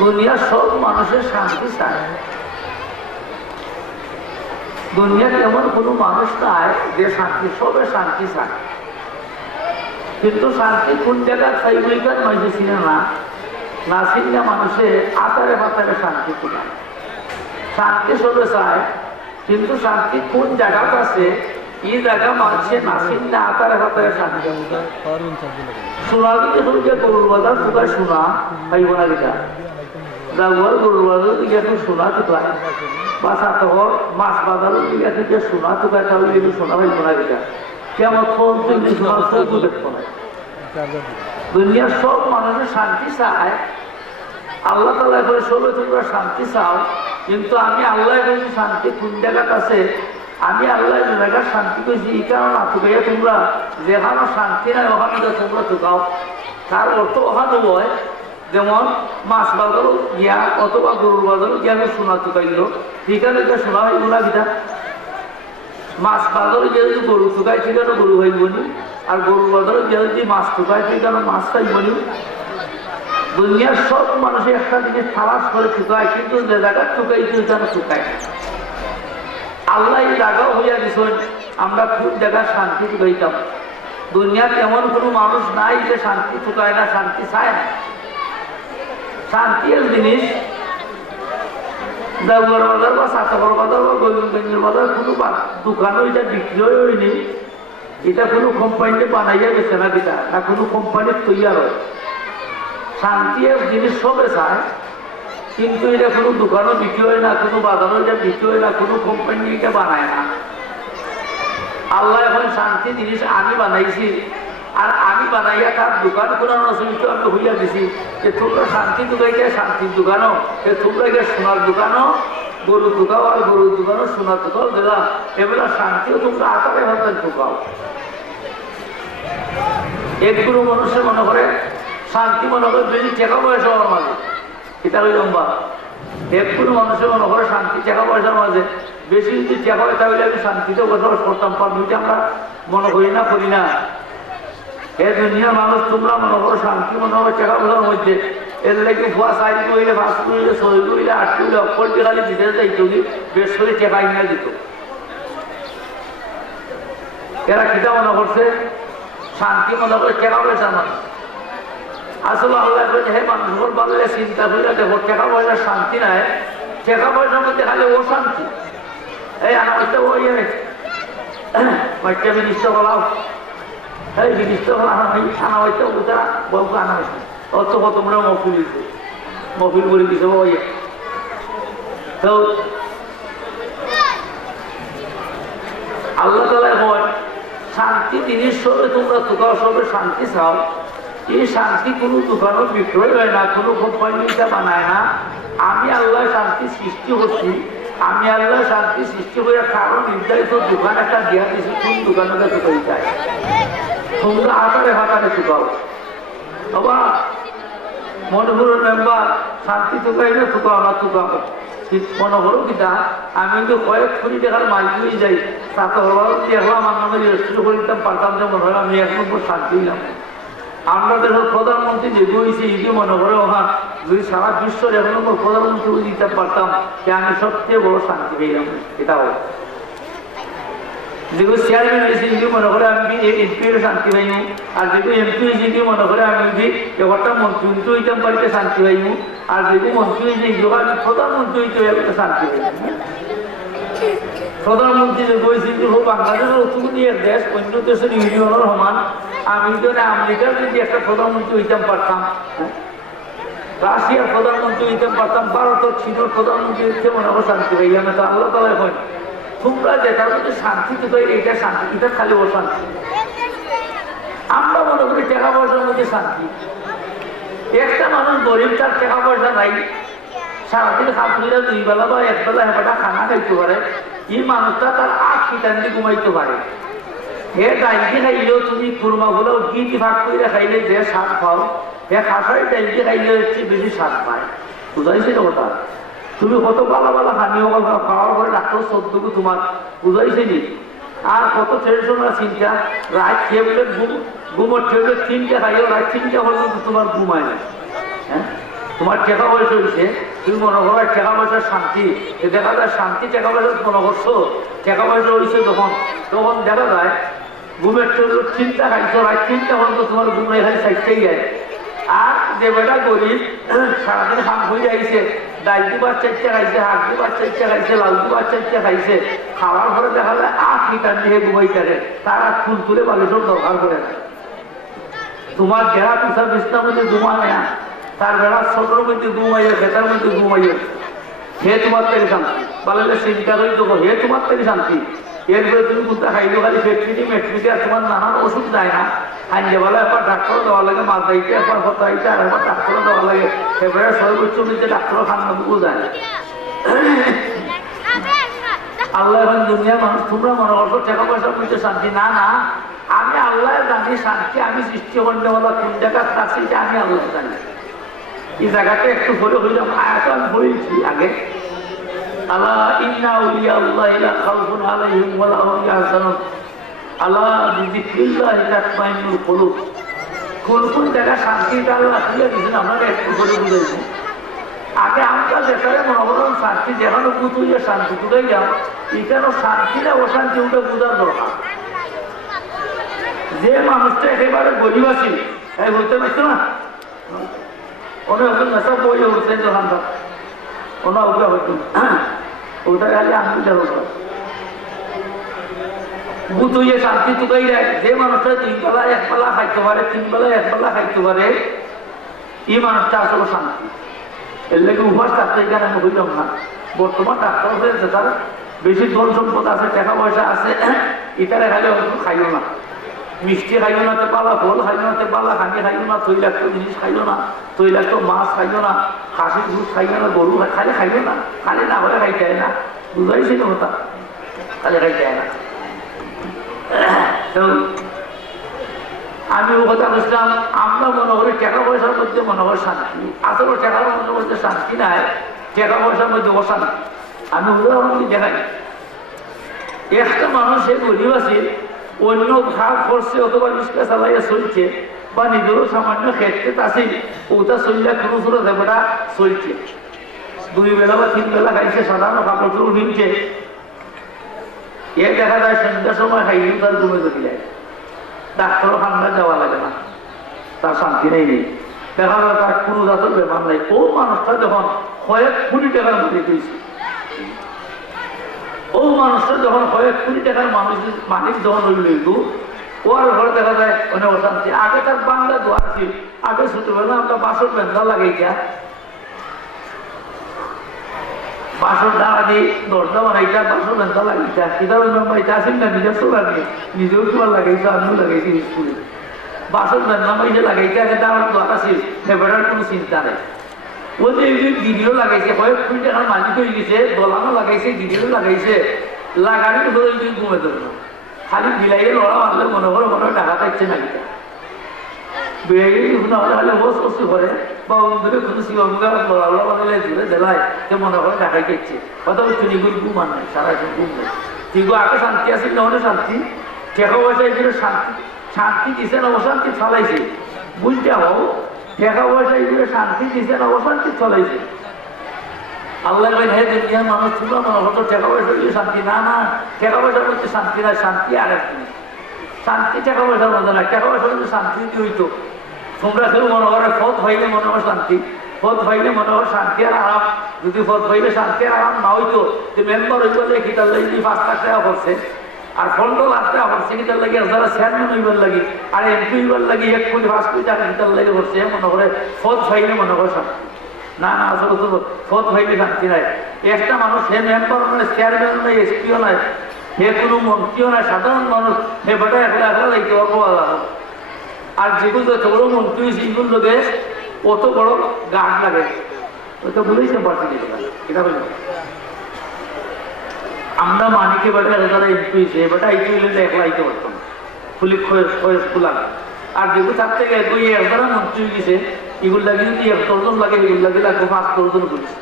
দুনিয়ার সব মানুষের শান্তি চায়। দুনিয়ার এমন কোনো মানুষ নাই যে শান্তি, সবে শান্তি চায়। কিন্তু শান্তি কোন জায়গায় চাইবইকার মানুষে ছিল না চিনলে মানুষে আতারে পাতারে শান্তি কোথায়। শান্তি সবে চায়, কিন্তু শান্তি কোন জায়গাতে আছে এই জায়গা মানুষে না চিনলে আতারে পাতারে শান্তি। শোনা দিকে শুনছে গরুর বাজার কোথায় শোনা পাইব না যেটা যাওয়ার গরুর বাজার দিকে এখন শোনা কোথায়, বা সাতহর মাছ বাজারের দিকে থেকে শোনা কোথায়, তাহলে কিন্তু শোনা পাইব না যেটা কেমন ফোন তুলতে শোনার চোখ দেখবো না। দুনিয়ার সব মানুষের শান্তি চায়। আল্লাহ তাআলা করে সবে তোমরা শান্তি চাও, কিন্তু আমি আল্লাহ বলছি শান্তি কোন জায়গাটা আছে। আমি আল্লাহ জায়গার শান্তি পেয়েছি এই কারণ আতুকাইয়া তোমরা যেখানে শান্তি নাই ওখানে তোমরা ঢুকাও। তার অর্থ ওখানে হয় যেমন মাছ বাজারও গিয়া অথবা গরুর বাজারও গিয়া সোনা চুকাইল, ঠিকানে সোনা হইব না কিনা। মাছ বাজারে গিয়ে যদি গরু চুকাই ঠিকানো গরু হইব নি, আর গরুর বাজারে গিয়ে যদি মাছ চুকাই ঠিকানো মাছ খাইব নি। দুনিয়ার সব মানুষের একটা জিনিস তালাশ করে চুকায়, কিন্তু যে জায়গা চুকাইছে ওইখানে চুকায়। আল্লাহ এই জায়গাও হইয়া দিচ্ছেন আমরা কোন জায়গায় শান্তি চুকাইতাম। দুনিয়ার এমন কোনো মানুষ নাই যে শান্তি চুকায় না, শান্তি চায় না। শান্তির জিনিস দেওয়ার বাজার বা সাতাগর বাজার বা গোবিন্দগঞ্জের বাজার কোনো দোকানও এটা বিক্রি হয়নি। এটা কোনো কোম্পানিতে বানাইয়া গেছে না কিনা, না কোনো কোম্পানির তৈয়ার হয়। শান্তির জিনিস সবে চায়, কিন্তু এটা কোনো দোকানও বিক্রি হয় না, কোনো বাজারও এটা বিক্রি হয় না, কোনো কোম্পানি এটা বানায় না। আল্লাহ এখন শান্তি জিনিস আমি বানাইছি, আর আমি বানাইয়া তার দোকান করার অসুবিধা আমি হইয়া দিছি যে তোমরা শান্তি দোকাইকে শান্তির দোকানও, তোমরা গিয়ে সোনার দোকানও গরু দোকাও, আর গরুর দোকানও সোনার দোকাও দিলাম। এবেলা শান্তিও তোমরা আকারে ভাবতেন ঢুকাও। একগুলো মানুষের মনে করে শান্তি মনে করে বেশি টাকা পয়সা আমার মাঝে, এটা হইল লম্বা। একগুলো মানুষের মনে করে শান্তি টাকা পয়সার মাঝে বেশি যদি টাকা পয়সা হইলে আমি শান্তিতে বসবাস করতাম পারবো, আমরা মনে করি না। এ দুনিয়ার মানুষ তোমরা মনে করো শান্তি মনে করো টাকা পয়সার মধ্যে, এর লাগে ভুয়া সাইড করিলে ফাঁস করিলে সই করিলে আট করিলে অক্ষরটি খালি দিতে যাইত, বেশ করে টাকা কিনা দিত। এরা কিটা মনে করছে শান্তি মনে করে টাকা পয়সা নয়। আসলে আল্লাহ বলছে হে মানুষের বললে চিন্তা করিলে দেখো টাকা পয়সার শান্তি নাই, টাকা পয়সার মধ্যে খালি ও শান্তি। এই আনা হইতে ওই কয়েকটা জিনিস তো বলাও, এই জিনিসটা আনা হইতে ওটা বলবো আনা হয়েছে অত তোমরা মফিল করে দিছে ওই। তো আল্লাহ তাআলা হয় শান্তি জিনিস সবে তোমরা তোকাও সবে শান্তি চাও। এই শান্তি কোনো দোকানও বিক্রয় হয় না, কোনো কোম্পানিটা বানায় না। আমি আল্লাহ শান্তি সৃষ্টি করছি, আমি আল্লাহ শান্তি সৃষ্টি করে কারণ নির্ধারিত দোকান একটা দিয়া দিচ্ছি, কোন দোকানটা চুকাই যায় তোমরা আকারে হাতারে চুকাও। আবার মনে করো মেম্বার শান্তি চুকাই না, চুকাও না চুকাবো মনে করো কিনা। আমি কিন্তু কয়েক কোটি টাকার মালিক হয়ে যাই, তাতে দেখলাম আমার নামে রেজিস্ট্রি করে দিতাম পারতাম, যে মনে হয় আমি এক নম্বর শান্তি হইলাম। আমরা দেশের প্রধানমন্ত্রী যে হয়েছে এই মনে করে ওখান যদি সারা বিশ্বের এক নম্বর প্রধানমন্ত্রী দিতে পারতাম, যে আমি সবচেয়ে বড় শান্তি পেলাম। এটাও যেগুলো চেয়ারম্যান হয়েছে যদি মনে করে আমি এমপির শান্তি পাইব, আর যেগুলো এমপি হয়েছে যদি মনে করে আমি যদি একটা মন্ত্রী হইতাম পারিতে শান্তি পাইব, আর যেগুলো মন্ত্রী হয়েছে এইগুলো আমি প্রধানমন্ত্রী হইতে একটা শান্তি পাইব। প্রধানমন্ত্রী যে বলছি বাংলাদেশের অতগুলি এক দেশ অন্য দেশের ইউনিয়নের সমান, আমি তো আমেরিকার যদি একটা প্রধানমন্ত্রী হইতাম পারতাম, রাশিয়ার প্রধানমন্ত্রী হইতাম পারতাম, ভারতের চীনের প্রধানমন্ত্রী হচ্ছে মনে হয় শান্তি পাইলাম। তো আল্লাহ তাআলা হয় তোমরা যেটার মধ্যে শান্তি তো এইটা শান্তি, এটা খালি অশান্তি। আমরা মনে করি টাকা পয়সার মধ্যে শান্তি। একটা মানুষ গরিব, তার টাকা পয়সা নাই, সারাদিন খাত মিলা দুই বেলা বা এক বেলা হেবাটা খানা খাইতে পারে, এই মানুষটা তার আখ পিটান্দি ঘুমাইতে পারে। হে ডাইলটি খাইলেও তুমি কুরমাগুলো গিট ভাগ করে খাইলে যে স্বাদ পাও, হে খাসাই ডাইলটি খাইলে হচ্ছে বেশি স্বাদ পায়। বুঝাইছে কথা? তুমি কত বালা বালা হানি খাওয়ার পরে ডাক্তার শব্দকে তোমার বুঝাইছে নি? আর কত টেনশন আর চিন্তা, রাত খেয়ে বলে ঘুমোর খেয়ে 3টা খাইও রাত 3টা পর্যন্ত তোমার ঘুমায় না। হ্যাঁ তোমার টাকা পয়সা হয়েছে, তুমি মনে করো টাকা পয়সার শান্তি, দেখা যায় শান্তি টাকা পয়সা মনে করছো, টাকা পয়সা হয়েছে তখন তখন দেখা যায় ঘুমের চিন্তা খাইছো, রাত চিন্তা করতো তোমার ঘুম এখানে সাইডটাই যায়। আর যে বেটা গরিব সারাদিন হাত হয়ে যাইছে, ডাল দুবার চারটা খাইছে, হাত দুবার চারটা খাইছে, লাল দুবার চারটা খাইছে, খাওয়ার পরে দেখা যায় 8 লিটার দিয়ে ঘুমাই থাকে, তার আর ফুল তুলে বালিশের দরকার করে না। তোমার ঘেরা পিসা বিছনার মধ্যে ঘুমায় না, তার বেড়া ছোটোর মধ্যে ঘুমাইয়া, খেতার মধ্যে ঘুমাইয়া, হে তোমার থেকে শান্তি। বলে চিন্তা করি দেখো, হে তোমার থেকে শান্তি। এরপরে তুমি কোনটা খাইলো খালি ফেটফিটি মেটফিটি, আর তোমার নানান ওষুধ দেয় না, হাইলে বলে একবার ডাক্তারও দেওয়া লাগে, মাছ দাইতে একবার কথা হইতে, আর একবার ডাক্তারও দেওয়া লাগে, এবারে সর্বোচ্চ নিতে ডাক্তারও খান্না বোঝায়। আল্লাহ এখন দুনিয়ার মানুষ তোমরা মনে করছো টাকা পয়সা বুঝতে শান্তি, না না, আমি আল্লাহ জানি শান্তি, আমি সৃষ্টি করতে বলা কোন জায়গা থাকছি আমি আল্লাহ জানি। এই জায়গাটা একটু ভরে হইলাম, আয়াত আমি বলেছি আগে, আল্লাহ ইন্না উলিয়া আল্লাহ লা খাউফুন আলাইহিম ওয়া লা হুম ইয়াহজানুন আল্লাহ বিযিকরিল্লাহি তাতমাইন্নুল কুলুব। কোন কোন জায়গা শান্তিটা আল্লাহ দিয়ে দিয়েছেন আপনাকে একটু করে বুঝাইছি। আগে আমরা যেখানে মনে করলাম শান্তি, যেখানে বুঝে শান্তি তুলে যাও, এখানে শান্তি না অশান্তি ওটা বোঝার দরকার। যে মানুষটা একেবারে গরিব আছে, এই বলতে পারছো না, অনেক নেশা বই উঠছে যখন ওনা ওটা হইতো, ওটা খালি আমি যাবো বুতুইয়ে শান্তি তুকাই যায়। যে মানুষটা 3 বেলা 1 বেলা খাইতে পারে, 3 বেলা 1 বেলা খাইতে পারে, এই মানুষটা আসলে শান্তি। এর লেগে উপাস থাকতে এখানে আমি হইলাম না। বর্তমান ডাক্তার হয়েছে, তার বেশি ধন সম্পদ আছে, টাকা পয়সা আছে, এটারে খালি অল্প খাইও না, মিষ্টি খাইও না, পালা ফল খাইও না, পালা খানি খাইও না, তৈলাক্ত জিনিস খাইও না, তৈলাক্ত মাছ খাইও না, খাসির দুধ খাইও না, গরু খালি খাইও না, খালি না হলে খাইতে হয় না, বুঝাইছি না কথা, খালি খাইতে হয় না। আমি ও কথা বুঝলাম, আমরা মনে করি টাকা পয়সার মধ্যে মনে হয় শান্তি, আসলে টাকা পয়সার মধ্যে শান্তি নাই, টাকা পয়সার মধ্যে অশান্তি। আমি উদাহরণ দেখাই, একটা মানুষ সে গরিব আছে, অন্য ভাগ করছে অথবা রিক্সা চালাইয়া চলছে, বা নিজেরও সামান্য ক্ষেত্রে আছে, ওটা চললে কোনো ছোটো দেবটা চলছে, 2 বেলা বা 3 বেলা খাইছে, সাধারণ কাপড় চোপড় নিচ্ছে, এর দেখা যায় সন্ধ্যার সময় খাইলেও তার ঘুমে চলে যায়, ডাক্তারও ঠান্ডা যাওয়া লাগে না, তার শান্তি নেই। দেখা যায় তার কোনো জাতের ব্যাপার নাই। ও মানুষটা যখন কয়েক কোটি টাকার মালিক হয়েছে, ও মানুষটা যখন কয়েক কোটি টাকার মালিক যখন হইল, ওর ঘরে দেখা যায় অনেক অশান্তি। আগে তার বাংলা দোয়া ছিল, আগে ছোটবেলা আমরা বাসর বেন্দা লাগাইছা, বাসর ডালা দিয়ে দরজা বানাইছা, বাসর বেন্দা লাগাইছা, কিতাব নামাইছা আসেন না, নিজের চোলা নিয়ে নিজেও তোমার লাগাইছো, আমিও লাগাইছি স্কুলে, বাসর বেন্দা মাইছে লাগাইছে। আগে তার দোয়া আছে, এবারের কোনো চিন্তা নেই। ও যে গিরিও লাগাইছে, কয়েক কোটি টাকার মালিক হয়ে গেছে, দোলানো লাগাইছে, গিরিও লাগাইছে, লাগানোর ধরে তুমি ঘুমে ধরলো, খালি বিলাইয়ে লড়া মারলে মনে করো মনে হয় টাকা পাচ্ছে না, কিনা বেড়ে কোনো হলে হলে বস বস্তু করে, বা অন্ধুরে কোনো শিবমুখা লড়ালো বানালে জুড়ে জেলায়, সে মনে করে টাকাই কেছে, কথা হচ্ছে নিগুল ঘুমান নাই, সারাদিন ঘুম নেই। ঠিক আগে শান্তি আছে না, হলে শান্তি, টাকা পয়সা এগুলো শান্তি, শান্তি দিছে না অশান্তি ছলাইছে, বুঝতে হও, টাকা পয়সা এগুলো শান্তি দিছে না অশান্তি ছলাইছে। আল্লাহ হে দুনিয়ার মানুষ তোমরা মনে হতো টাকা পয়সা দিয়ে শান্তি, না না, টাকা পয়সার মধ্যে শান্তি না, শান্তি আর এক জিনিস, শান্তি টাকা পয়সার মধ্যে না, টাকা পয়সার মধ্যে শান্তি দিয়ে হইতো। তোমরা কেউ মনে করে পথ হইলে মনে হয় শান্তি, পথ হইলে মনে হয় শান্তি আর আরাম, যদি পথ হইলে শান্তি আর আরাম না হইতো, যে মেম্বার হইতে হলে কিতার লাগে 5 লাখ টাকা করছে, আর 15 লাখ টাকা করছে কিতার লাগে, যারা চেয়ারম্যান হইবার লাগে আর এমপি হইবার লাগে 1 কোটি 5 কোটি টাকা কিতার লাগে করছে, মনে করে পথ হইলে মনে হয় শান্তি, না না, আসলে তো পথ হইলে শান্তি নাই। একটা মানুষ হে মেম্বার নয়, চেয়ারম্যান নয়, এসপিও নয়, হে কোনো মন্ত্রীও নয়, সাধারণ মানুষ, হে বেটা একলা একলা লাগতে পারবো। আর যেগুলো যত বড় মন্ত্রী সেগুলো লোকে অত বড় গাছ লাগে, ওটা বলেছেন পারছি এটা বললাম। আমরা মানিকে বেটা যারা এমপি হয়েছে, বেটা আইতে হইলে একলা আইতে পারতাম, ফুলি খোলা। আর যেগুলো তার থেকে 2-1 যারা মন্ত্রী গেছে, এগুলো লাগে যদি 1 দর্জন লাগে, এগুলো লাগে 5 দর্জন করেছে,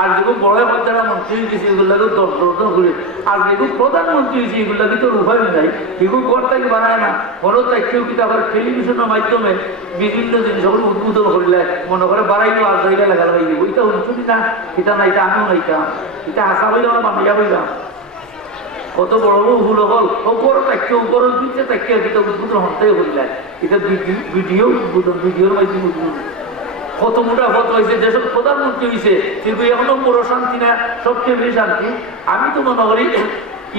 আর যেগুলো বড় যারা মন্ত্রী দিয়েছে এগুলোকে দর্শন করে, আর যেগুলো প্রধানমন্ত্রী হয়েছে এগুলোকে তো উপায় নাই, এগুলো কর্তাকে বানায় না। বড় কেউ কিন্তু আবার টেলিভিশনের মাধ্যমে বিভিন্ন জিনিস সকল উদ্বোধন করিলে মনে করে বাড়াইলো আর জায়গা লাগালো হয়ে যাবো, এটা উঠছি না, এটা না, এটা আমিও নাইতাম, এটা হাসা হইলে আমরা মানিয়া হইলাম। কত বড় বড় ভুল হল, উপর তাকে উপর দিচ্ছে তাকে এটা উদ্বোধন হতে করিলে, এটা ভিডিও উদ্বোধন, ভিডিওর মাধ্যমে উদ্বোধন। কত মোটা ভোট হয়েছে, যেসব প্রধানমন্ত্রী হয়েছে কিন্তু এখনো বড় শান্তি না, সবচেয়ে বেশি শান্তি। আমি তো মনে করি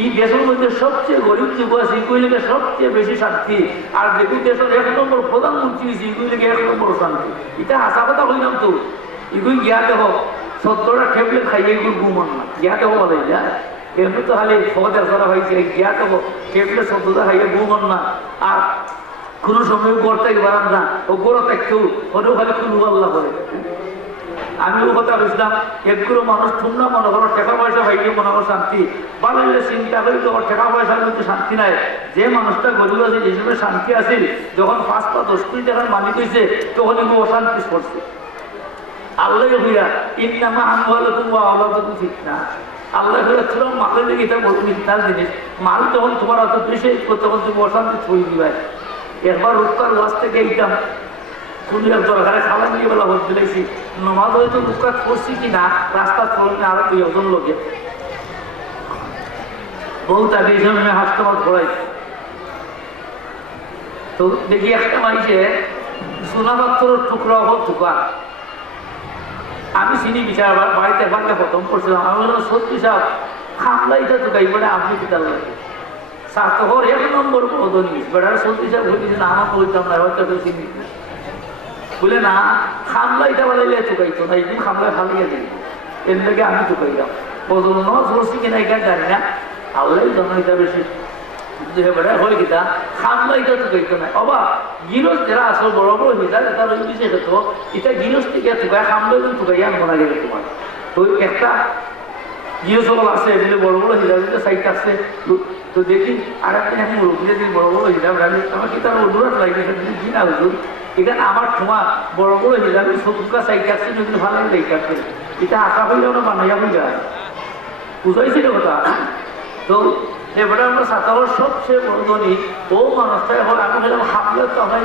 এই দেশের মধ্যে সবচেয়ে গরিব যুব আছে এগুলিকে সবচেয়ে বেশি শান্তি, আর যেগুলো দেশের 1 নম্বর প্রধানমন্ত্রী হয়েছে এগুলিকে 1 নম্বর শান্তি। এটা আশা কথা হইলাম তো, এগুলি গিয়া দেখ 17টা ট্যাবলেট খাইয়ে এগুলো ঘুমান না, গিয়া দেবো বলে যায় এমনি তো খালি ফদের করা হয়েছে, গিয়া দেবো ট্যাবলেট 17টা খাইয়ে ঘুমান না, আর কোনো সময় গড় থেকে বাড়ান না, ও গড় থাকতেও ওটাও খালি খুলু আল্লাহ করে। আমিও কথা বুঝলাম, একগুলো মানুষ তোমরা মনে করো টাকা পয়সা ভাইকে মনে করো শান্তি, বাড়াইলে চিন্তা করি তোমার টাকা পয়সার মধ্যে শান্তি নাই। যে মানুষটা গরিব আছে যে সময় শান্তি আছে, যখন 5 বা 10 কোটি টাকার মালিক হয়েছে তখন এগুলো অশান্তি করছে। আল্লাহ হইয়া ইন্নামা আমওয়ালুকুম ওয়া আওলাদুকুম ফিতনা, আল্লাহ হইয়া তোরা মালের লেগে এটা মিথ্যার জিনিস, মাল যখন তোমার অত বেশি তখন তুমি অশান্তি ছড়িয়ে দিবাই। একবার রূপকার ওয়াজ থেকে এইটাম কোন দরকারে খাবার নিয়ে বেলা ভোট দিলেছি, নমাজ হয়তো রূপকার করছি কি না রাস্তা চল না, আরো 2 জন লোকে বহু তাকে এই সময় হাসপাতাল ঘোরাইছে। তো দেখি একটা মানুষে সোনা পাত্রের টুকরা হল টুকা, আমি চিনি বিচার বাড়িতে একবার প্রথম করছিলাম, আমি বললাম সত্যি সাহেব খামলাইটা টুকাই বলে আপনি পিতার লাগে স্বাস্থ্যকর 1 নম্বর প্রদনী বেড়ার সত্যি সাহেব বলছি না, আমার বলতাম না, হয়তো কেউ চিনি বলে না খামলাইটা বানাইলে টুকাইতো না, একদিন খামলায় ফালিয়ে দিই, এর থেকে আমি টুকাইলাম। প্রজন্ম করছি কিনা এখানে জানি না, আল্লাহ জন্মটা বেশি বেড়া হয় কিনা খামলাইটা টুকাইতো না। অবা গৃহস্থ যারা আসল বড় বড় হয়ে যায় তার ওই বিষয় হতো, এটা গৃহস্থ গিয়ে টুকায় খামলাই টুকাইয়া মনে গেলে তোমার। তো একটা গৃহস্থল আছে এগুলো বড় বড় হিসাবে সাইড আছে, তো দেখি আর একদিন আমি মুরব্বীরা দিন বড় বড় হিসাব রাখি, আমার কি তার অনুরোধ লাগে না হুজুর, এখানে আমার ঠোঁয়া বড় বড় হিসাবে সবুজকা সাইড আসছে যদি ভালো লেগে আসছে, এটা আশা করলে ওরা বানাইয়া হয়ে যায়, বুঝাইছিল কথা। তো এবারে আমরা সাঁতার সবচেয়ে বড় ধনী ও মানুষটা এখন আমি বললাম হামলে তো আমরা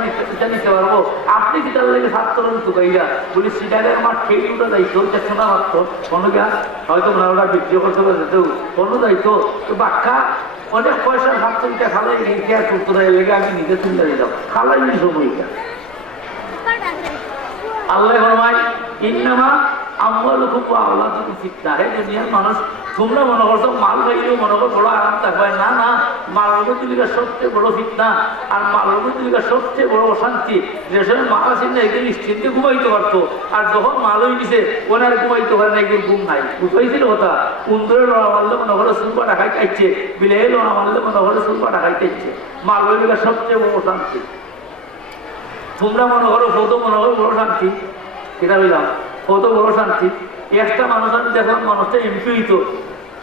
নিতে পারবো, আপনি কি তার লাগে ছাত্র টুকাইয়া বলি সিটারে আমার খেয়ে ওটা দায়িত্ব দেখছো না মাত্র কোনো গা হয়তো ওরা বিক্রি করতে যেতেও কোনো দায়িত্ব তো বাক্কা অনেক পয়সার ছাত্রটা খালাই রেখে আর চুক্তরাই লেগে আমি নিজে চিন্তা দিলাম খালাই নি সময়টা। আল্লাহ ফরমায় ইন্নামা আমওয়ালুকুম ওয়া আওলাদুকুম ফিতনা, হে দুনিয়ার মানুষ তোমরা মনে করছো মাল খাইলেও মনে করো বড় আরাম থাকবে, না না, মালের মধ্যে সবচেয়ে বড় ফিতনা আর মালের মধ্যে সবচেয়ে বড় অশান্তি। যে সময় মাল আসেন না এগুলো নিশ্চিন্তে ঘুমাইতে পারতো, আর যখন মাল হয়ে গেছে ওনার ঘুমাইতে পারে না, এগুলো ঘুম নাই, বুঝাইছিল কথা। কুন্দরে লড়া মারলে মনে করো সুলপা ঢাকাই চাইছে, বিলে লড়া মারলে মনে করো সুলপা ঢাকাই চাইছে, মাল হয়ে সবচেয়ে বড় অশান্তি। তোমরা মনে করো কত মনে করো বড় শান্তি, এটা বললাম কত বড় শান্তি। একটা মানুষ আমি দেখলাম মানুষটা এমপি হইতো,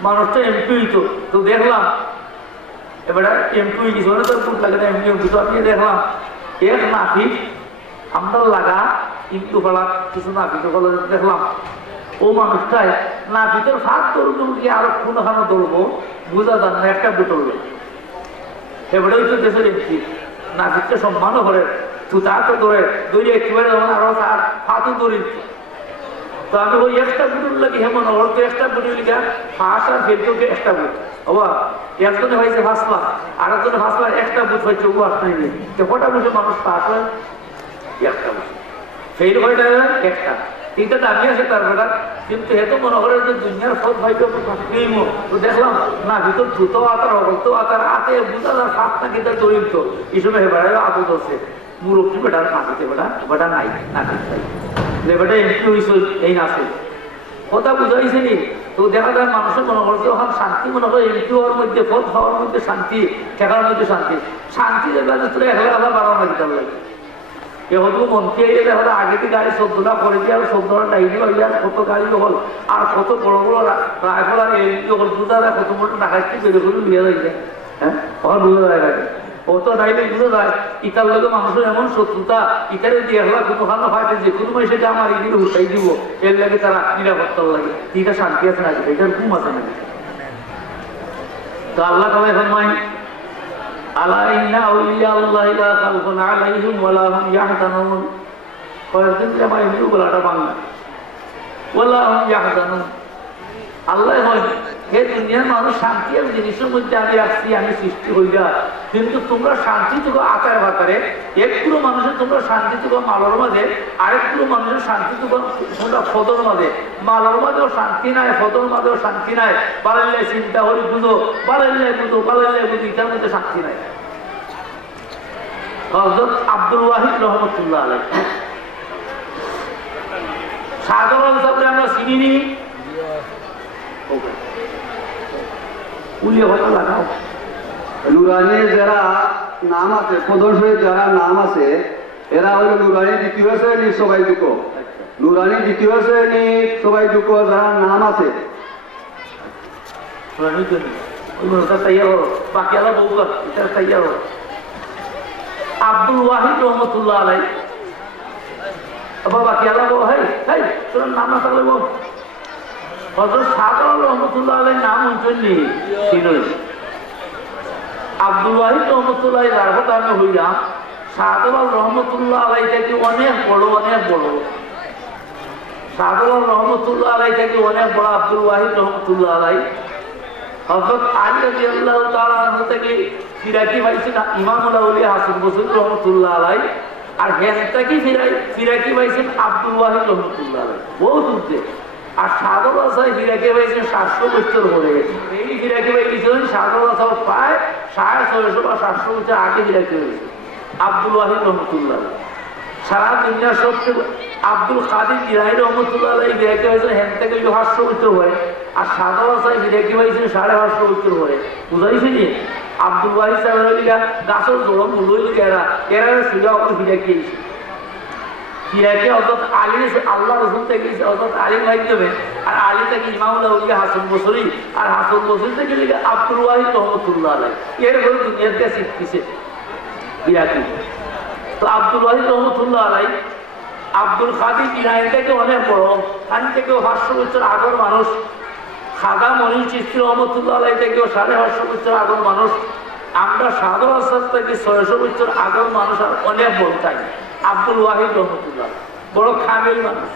মানুষটা এমপি হইতো, তো দেখলাম এবারে এমপি হয়ে গেছে তোর ফুট লাগে না এমপি হইতো, আমি দেখলাম এক নাফিক আমরা লাগা কিন্তু ফলা কিছু নাফিকের ফলা দেখলাম ও মানুষটাই নাফিকের ফাঁক দৌড় গিয়ে আরো কোনো খানো দৌড়বো বুঝা যান না, একটা বুটলবে এবারে হইতো দেশের এমপি, নাফিককে সম্মানও করে তুতা তো ধরে দৌড়ে একেবারে যেমন আরো তার হাতও দৌড়ি। তো আমি ওই একটা বুটুর লাগে হেমন অল্প একটা বুটুর লিখা ফাঁস আর ফেলতে একটা বুট হবা, একজনে হয়েছে ফাঁসলা আর একজনে ফাঁসলা একটা বুট হয়েছে ও আসতে নেই, কটা বসে মানুষ ফাঁস হয় একটা বসে ফেল হয়ে যায় একটা, এইটা দাবি আছে তার বেটা, কিন্তু এত মনে করে যে দুনিয়ার সব ভাইকে তো দেখলাম না ভিতর দ্রুত আতার অগত আতার আতে বুঝা যার ফাঁস না কিন্তু দরিদ্র এই সময় হেবাড়ায় আত ধরছে মুরব্বী বেটার নাচিতে বেটা বেটা নাই নাচি বেটা এমপি হয়েছে এই নাচে কথা বুঝাইছে নি। তো দেখা যায় মানুষের মনে করছে ওখানে শান্তি মনে করে এমপি হওয়ার মধ্যে পথ হওয়ার মধ্যে শান্তি, ঠেকার মধ্যে শান্তি, শান্তি দেখবে তোরা একলা আবার বাড়ানো দিতে লাগে। এখন মন্ত্রী এলে দেখা যায় আগে গাড়ি 14টা করে দিয়ে আর 14টা ডাইনি হয়ে যায়, কত গাড়ি হল আর কত বড় বড় রায়ফল আর এমপি হল বুঝা যায় কত বড় ডাকাইতে বেরো করে নিয়ে যাইছে, হ্যাঁ ওখানে বুঝা যায় গাড়ি ও তো নাইলে বুঝে যায় ইটার লোক মানুষের এমন শত্রুতা ইটারে দিয়ে হলা কোনো খানো ফাইতে যে কোনো মাই সেটা আমার এদিকে উঠাই দিব এর লাগে তারা নিরাপত্তার লাগে এটা শান্তি আছে নাকি এটার ঘুম আছে নাকি তো আল্লাহ তাআলা ফরমায় আলা ইন্না আউলিয়া আল্লাহি লা খাউফুন আলাইহিম ওয়া লা হুম ইয়াহজানুন কয়েকদিন আমার এমনি বলাটা বাংলা ওয়া লা হুম ইয়াহজানুন আল্লাহ হয় হে দুনিয়ার মানুষ শান্তি আর জিনিসের মধ্যে আমি আসছি আমি সৃষ্টি হইয়া কিন্তু তোমরা শান্তি থেকে আকার বাকারে একগুলো মানুষের তোমরা শান্তি থেকে মালর মাঝে আরেকগুলো মানুষের শান্তি থেকে তোমরা ফদর মাঝে মালর মাঝেও শান্তি নাই ফদর মাঝেও শান্তি নাই বাড়াইলে চিন্তা হরি বুঝো বাড়াইলে বুঝো এটার মধ্যে শান্তি নাই হযরত আব্দুল ওয়াহিদ রহমতুল্লাহ আলাইহি সাধারণ শব্দে আমরা চিনি নুরানি যারা নাম আছে সদস্যের যারা নাম আছে এরা হলো নুরানি দ্বিতীয় শ্রেণী সবাই দুঃখ নুরানি দ্বিতীয় শ্রেণী সবাই দুঃখ যারা নাম আছে আব্দুল ওয়াহিদ রহমতুল্লাহ আলাই বাকি আল্লাহ তোর নাম না থাকলে বল হযরত শাহজালাল রহমতুল্লাহ আলাইহির নাম উঞ্চলি ছিল আব্দুল ওয়াহিদ রহমতুল্লাহ যার কথা আমি হইলাম শাহজালাল রহমতুল্লাহ আলাইহি থেকে অনেক বড় শাহজালাল রহমতুল্লাহ আলাইহি থেকে অনেক বড় আব্দুল ওয়াহিদ রহমতুল্লাহ আলাইহি হযরত আলী রাদিয়াল্লাহু তাআলা আনহু থেকে ফিরাকি পাইছেন ইমামুল আউলিয়া হাসান বসরি রহমতুল্লাহ আলাইহি আর হেন থেকে ফিরাকি পাইছেন আব্দুল ওয়াহিদ রহমতুল্লাহ আলাইহি বহুত উঠছে আর শাহজালাল সাহেব ফিরাকি পাইছেন 700 বছর হয়ে গেছে এই ফিরাকি পাইছিলেন শাহজালাল সাহেব প্রায় 650 বা 700 বছর আগে ফিরাকি হয়েছে আব্দুল ওয়াহিদ রহমতুল্লাহ সারা দুনিয়ার সবচেয়ে আব্দুল কাদের জিলানী রহমতুল্লাহ আলাইহি ফিরাকি হয়েছে হেন থেকে 500 বছর হয় আর শাহজালাল সাহেব ফিরাকি পাইছেন 550 বছর হয় বুঝাইছে নি আব্দুল ওয়াহিদ সাহেবের লিগা গাছের জোড়া মুলই লিগা এরা সুজা করে ফিরাকি হয়েছে ফিরাকি হযরত আলী আল্লাহ রাসূল থেকে হযরত আলীর মাধ্যমে আর আলী থেকে ইমামুল আউলিয়া হাসান বসরি আর হাসান বসরি থেকে লিগা আব্দুল ওয়াহিদ রহমতুল্লাহ আলাইহি এর ঘরে দুনিয়ার কাছে শিখছে ফিরাকি তো আব্দুল ওয়াহিদ রহমতুল্লাহ আলাইহি আব্দুল কাদের জিলানী থেকে অনেক বড় তার থেকেও 500 বছর আগের মানুষ খাজা মঈনুদ্দিন চিশতি রহমতুল্লাহ আলাইহি থেকেও 550 বছর আগের মানুষ আমরা শাহজালাল সাহেব থেকে 600 বছর আগের মানুষ আর অনেক বড় তাই আব্দুল ওয়াহিদ রহমতুল্লাহ বড় কামিল মানুষ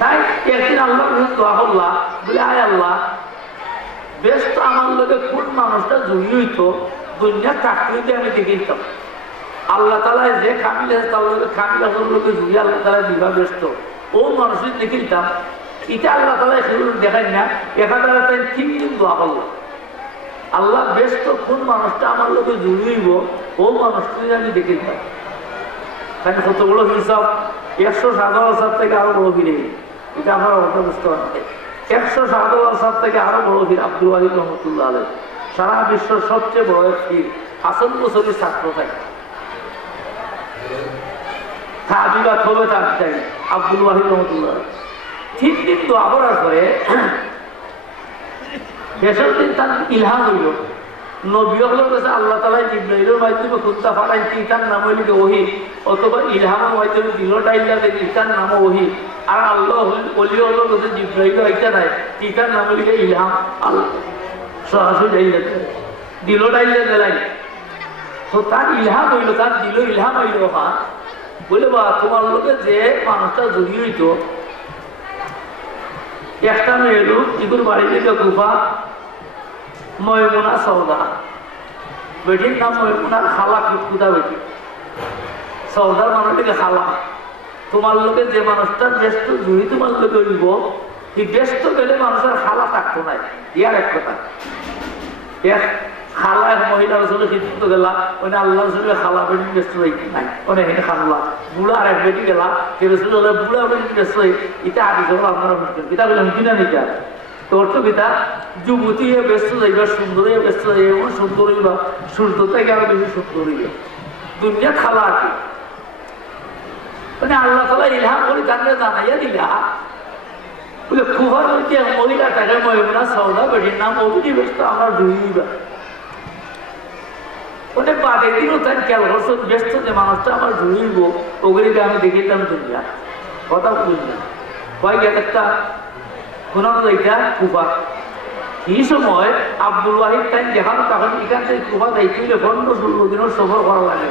তাই একদিন আল্লাহর কাছে দোয়া করলাম বলে আয় আল্লাহ বেশ তো আমার লোকে কোন মানুষটা জড়িয়ে হইতো দুনিয়ার চাকরিতে আমি দেখে দিতাম আল্লাহ তাআলা যে কামিল আছে তার লোকে কামিল আসল লোকে জড়িয়ে আল্লাহ তাআলা দিবা ব্যস্ত ও মানুষের দেখে দিতাম এটা আল্লাহ তাআলা সেগুলো দেখাই না এখানে তাই 3 দিন দোয়া করলাম আল্লাহ ব্যস্ত কোন মানুষটা আমার লোকে জড়িয়েইব ও মানুষটা আমি দেখে দিতাম তাই কত বড় হিসাব 100 শাহজালাল সাহেব থেকে আরো বড় ফিরে এটা আমার অর্থ বুঝতে পারছে 100 শাহজালাল সাহেব থেকে আরো বড় ফির আব্দুল ওয়াহিদ রহমতুল্লাহ আলাইহি সারা বিশ্বের সবচেয়ে বড় এক ফির হাসান বসরির ছাত্র থাকে তাবিবা তবে তার চাই আব্দুল ওয়াহিদ রহমতুল্লাহ 3 দিন দোয়া করার পরে শেষের দিন তার ইলহাম হইল নবী হলের কাছে আল্লাহ তাআলা জিবরাইলের মাধ্যমে খুদা পাঠাইছি তার নাম হইল ওহী অথবা ইলহামের মাধ্যমে দিলটাইলা দেখি তার নাম ওহী আর আল্লাহ ওলি হলের কাছে জিবরাইল আইতা নাই তার নাম হইল ইলহাম আল্লাহ সরাসরি যাইলে দিলটাইলা দিলাই তো তার ইলহাম হইল তার দিল ইলহাম হইল হা বলে বা তোমার লোকে যে মানুষটা জড়িয়ে হইত একটা মেয়ে লোক ইগুর বাড়ি থেকে কুফা ময়মুনা সৌদা বেটির নাম ময়মুনার খালা কুদা বেটি সৌদার মানুষটিকে খালা তোমার লোকে যে মানুষটার ব্যস্ত জুড়ি তোমার লোকে হইব এই ব্যস্ত গেলে মানুষের খালা থাকতো নাই ইয়ার এক কথা খালা এক মহিলা রসুলের সিদ্ধান্ত গেলা ওখানে আল্লাহ রসুলের খালা বেটি ব্যস্ত নাই ওখানে হেনে খালা বুড়া আর এক বেটি গেলা সে রসুল হলে বুড়া বেটি ব্যস্ত এটা আদি যখন আপনারা এটা বললাম কিনা নিতে তোর তো পিতা যুবতী হয়ে ব্যস্ত যাইবা সুন্দর হয়ে ব্যস্ত যাইবা এমন সুন্দর হইবা সূর্য থেকে আরো বেশি সুন্দর হইবে দুনিয়া খালা আছে মানে আল্লাহ তাআলা ইলহাম করে তাকে জানাইয়া দিলা বলে কুফার মহিলা তাকে ময়মুনা সৌদা বেটির নাম অভিজি ব্যস্ত আমরা জুড়িবা অনেক বাদে দিনও তাই খেয়াল করছো ব্যস্ত যে মানুষটা আমার জুড়িব ওগুলিকে আমি দেখিতাম দুনিয়া কথা বুঝলি কয় গেল একটা শোনানো এইটা কুফা এই সময় আব্দুল ওয়াহিদ তাই দেখানো তখন এখান থেকে কুফা যাইছিল 15-16 দিনের সফর করা লাগে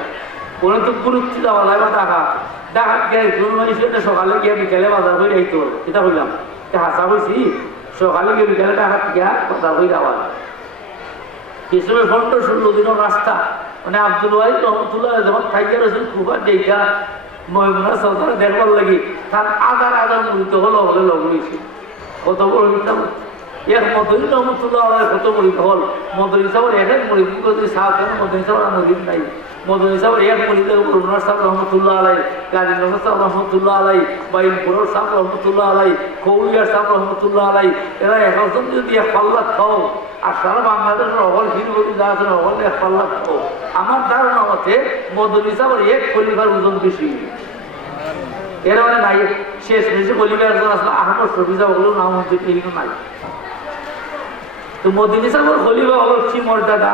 কোনো তো গুরুত্ব দেওয়া যায় বা ডাকাত গিয়ে কোনো সকালে গিয়ে বিকেলে বাজার করে আইতো এটা বললাম হাসা হয়েছি সকালে গিয়ে বিকেলে ডাকাত গিয়া বাজার করে যাওয়া কিছু 15-16 দিনের রাস্তা মানে আব্দুল ওয়াহিদ রহমতুল্লাহ যখন খাইতে রয়েছেন কুফা দেখা ময়মুনা সরকার দেখবার লাগি তার আদার মৃত হলো হলে লগ হয়েছে কত বড় হিসাব এক মদনী রহমতুল্লাহ কত মরিত হল মদনী সাহেব এক মরিত সাহ কেন মদনী সাহেব মরিত নাই মদনী সাহেব এক মরিত রুনার সাহেব রহমতুল্লাহ আলাই গাজীনগর সাহেব রহমতুল্লাহ আলাই বাইনপুরের সাহেব রহমতুল্লাহ আলাই কৌলিয়ার সাহেব রহমতুল্লাহ আলাই এরা একজন যদি এক পাল্লা খাও আর সারা বাংলাদেশের অগল হিনগতি যা আছে অগল এক পাল্লা খাও আমার ধারণা মতে মদনী সাহেবের এক খলিফার ওজন বেশি এরা মানে নাই শেষ বেশি খলিফা একজন আসলে আহমদ শফি সাহেব ওগুলো নাম হচ্ছে এইগুলো নাই তো মদিনী সাহেবের খলিফা হলো কি মর্যাদা